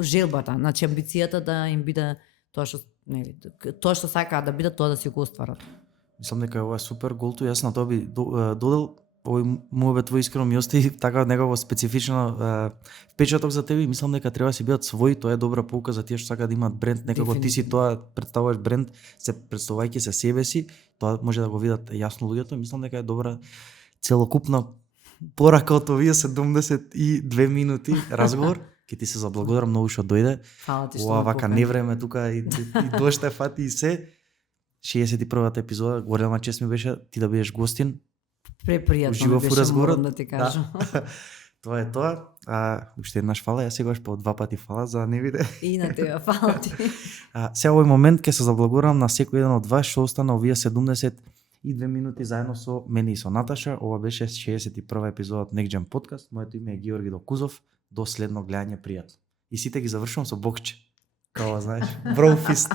желбата, значи амбицијата да им биде тоа што нели тоа што сакаат да бидат, тоа да си го остварат. Мислам дека ова е супер голту, јас на тоа би додал овој муабет твој искрено ми остави така некако специфично впечаток за тебе и мислам дека треба да си бидат своји, тоа е добра pouка за тие што сакаат да имаат бренд, некако ти си тоа претставуваш бренд, се претставувајќи се себе си, тоа може да го видат јасно луѓето, мислам дека е добра целокупна порака од овие 72 минути разговор. Ке ти се заблагодарам многу што дојде. Фала ти што ова ме вака покани. невреме тука и доште фати и се. 61-та епизода, голема чест ми беше ти да бидеш гостин. Препријатно Уживав ми у беше, разговорот. морам да ти кажам. Тоа е тоа. Уште еднаш фала, јас сегаш по 2 пати фала за не биде. И на тебе, фала ти. Сега овој момент ќе се заблагодарам на секој еден од вас што остана овие 72 минути заедно со мене и со Наташа. Ова беше 61-та епизода од Next Gen Podcast. Моето име е Георги Докузов. До следно гледање, пријатно. И сите ги завршувам со бокче. Као знаеш, броу фист.